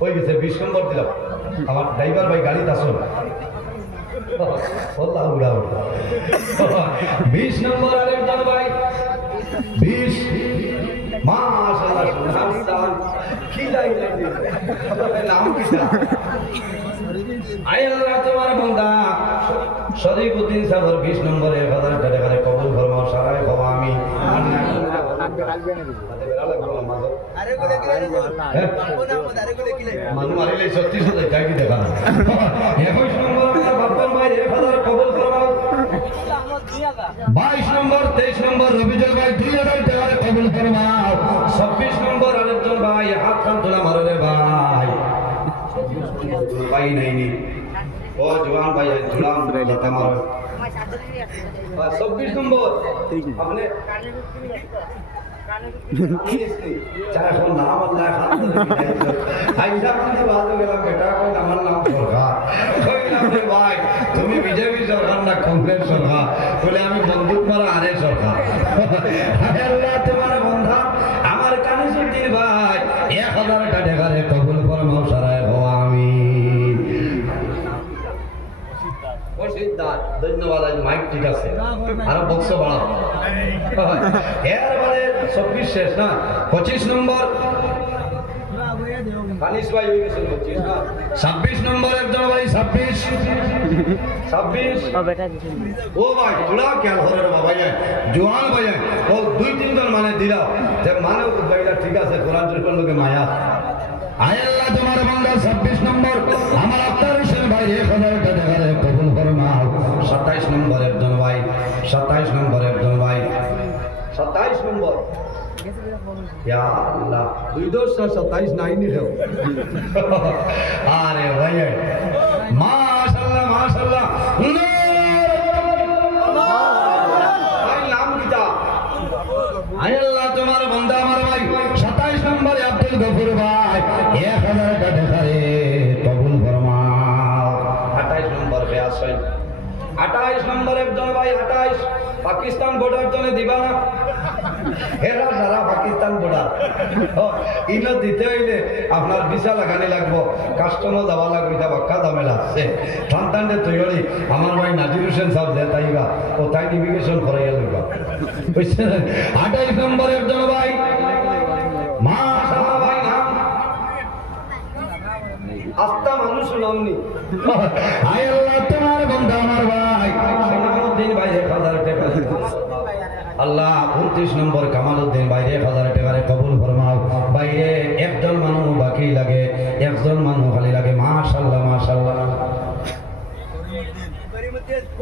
হয়ে গেছে 20 নম্বর দিলাম আমার ড্রাইভার ভাই গাড়িতে আসুন 20 নম্বর আরেকজন ভাই 20 মাশাআল্লাহ কি লাগে নাম কি আয় আল্লাহ তোমার বান্দা শরীফউদ্দিন সাহেব 20 নম্বরে 1000 টাকা কবুল ফরমাও সারাই বাবা আমি মানু মারিলে 36 টাকা কি দেখা 21 নম্বর আমার বাপ্পার ভাই 1000 কবুল ফরমাও 22 নম্বর 23 নম্বর রবিজল ভাই 2000 টাকা কবুল ফরমাও 26 নম্বর আরেকজন ভাই হাত কান তোলা মারলে ভাই ভাই নাই ও জওয়ান ভাই জুলাম আমার 26 নম্বর আপনি যারা কোন নাম আল্লাহ আইসা কিন্তু বাদ গেলাম বেটা কোন আমার নাম সরকার কইলাম রে ভাই তুমি বিজেপি সরকার না কংগ্রেস সরকার বলে আমি বন্দুক মারা আরে সরকার হে আল্লাহ তোমার বন্ধা আমার কানিসুদ্দিন ভাই 1000 টাকা কবুল ফরমাও সারায় গো আমিন ওই সিদ্ধার্থ ধন্যবাদ আজ মাইক ঠিক আছে আর বক্স বাড়াও এরবারে 26 শেষ না 25 নম্বর কানিস ভাই হয়ে গেছে 25 না 26 নম্বর একজন ভাই 26 ও বেটা ও ভাই তোরা কেন হরে বাবা ভাই জওয়ান ভাই ও 2-3 জন মানে দিলাও যে মানে ভাইটা ঠিক আছে কোরআন শরীফের লোকে মায়া আয় আল্লাহ তোমার বান্দা 26 নম্বর আমার আক্তার হোসেন ভাই 1000 টাকা কবুল ফরমাও 27 নম্বর একজন ভাই 27 নম্বর একজন ভাই 27 নম্বর ইয়া আল্লাহ 227 নাই নি দাও আরে ভাই মাশাআল্লাহ মাশাআল্লাহ ভাই নাম কিটা আয় আল্লাহ তোমার বান্দা আমার ভাই 27 নম্বরে আব্দুল গফুর ভাই 1000 টাকা কবুল ফরমাও 28 নম্বর ফিয়াজ ভাই 28 নম্বর একজন ভাই 28 পাকিস্তান বর্ডার জন্য দিবা না এরা যারা পাকিস্তান বর্ডার ইনো দিতে হইলে আপনার ভিসা লাগানি লাগবো কাস্টমও যাওয়া লাগবে এটা বাক্কা ঝামেলা আছে সন্তানদের তৈরি আমার ভাই নাজির হোসেন সাহেব যে তাইবা ও তাই ইমিগ্রেশন করাইয়া লইবা বুঝছেন 28 নম্বর একজন ভাই মাশাআল্লাহ ভাই নাম আস্তা মানুষ শুনাওনি আয় আল্লাহ তোমার বান্দা আমার ভাই কামালউদ্দিন ভাই 1000 টাকা আল্লাহ 29 নম্বর কামালউদ্দিন ভাই 1000 টাকা কবুল ফরমাও বাইরে একজন মানুষ বাকি লাগে একজন মানুষ খালি লাগে মাশাআল্লাহ মাশাআল্লাহ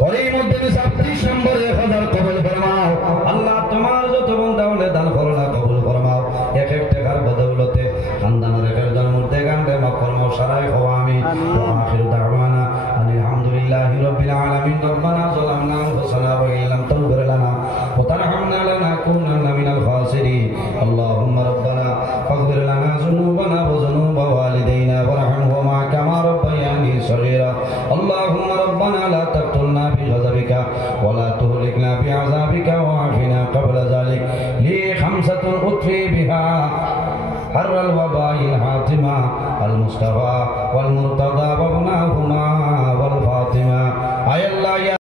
করিমউদ্দিন 36 নম্বর 1000 কবুল ফরমাও আল্লাহ তোমার যত বান্দা হলে দান করলা কবুল ফরমাও এক এক টাকার বদৌলতে খানদানের একজন মধ্যে গানকে মাফ ফরমাও সারাই হওয়া আমি ওয়া আখিরু দাওয়ানা আলহামদুলিল্লাহি রাব্বিল আলামিন রব্বানা যালামনা আনফুসানা ওয়া ইল্লাম তাগফির লানা ওয়া তারহামনা লানাকুনান্না মিনাল খাসিরিন আল্লাহুম্মা রাব্বানা ফাগফির লানা যুনুবানা ওয়া যুনুবা ওয়ালিদাইনা ওয়ারহামহুমা কামা রাব্বায়ানি সগীরা আল্লাহুম্মা রাব্বানা লা তাকতুলনা বিগযাবিকা ওয়া লা তুহলিকনা বিআযাবিকা ওয়া আফিনা ক্বাবলা যালিক লি খামসাতুন উতফি বিহা حر الوباء الحاتمة المصطفى والمرتضى وابناهما والفاطمة أي الله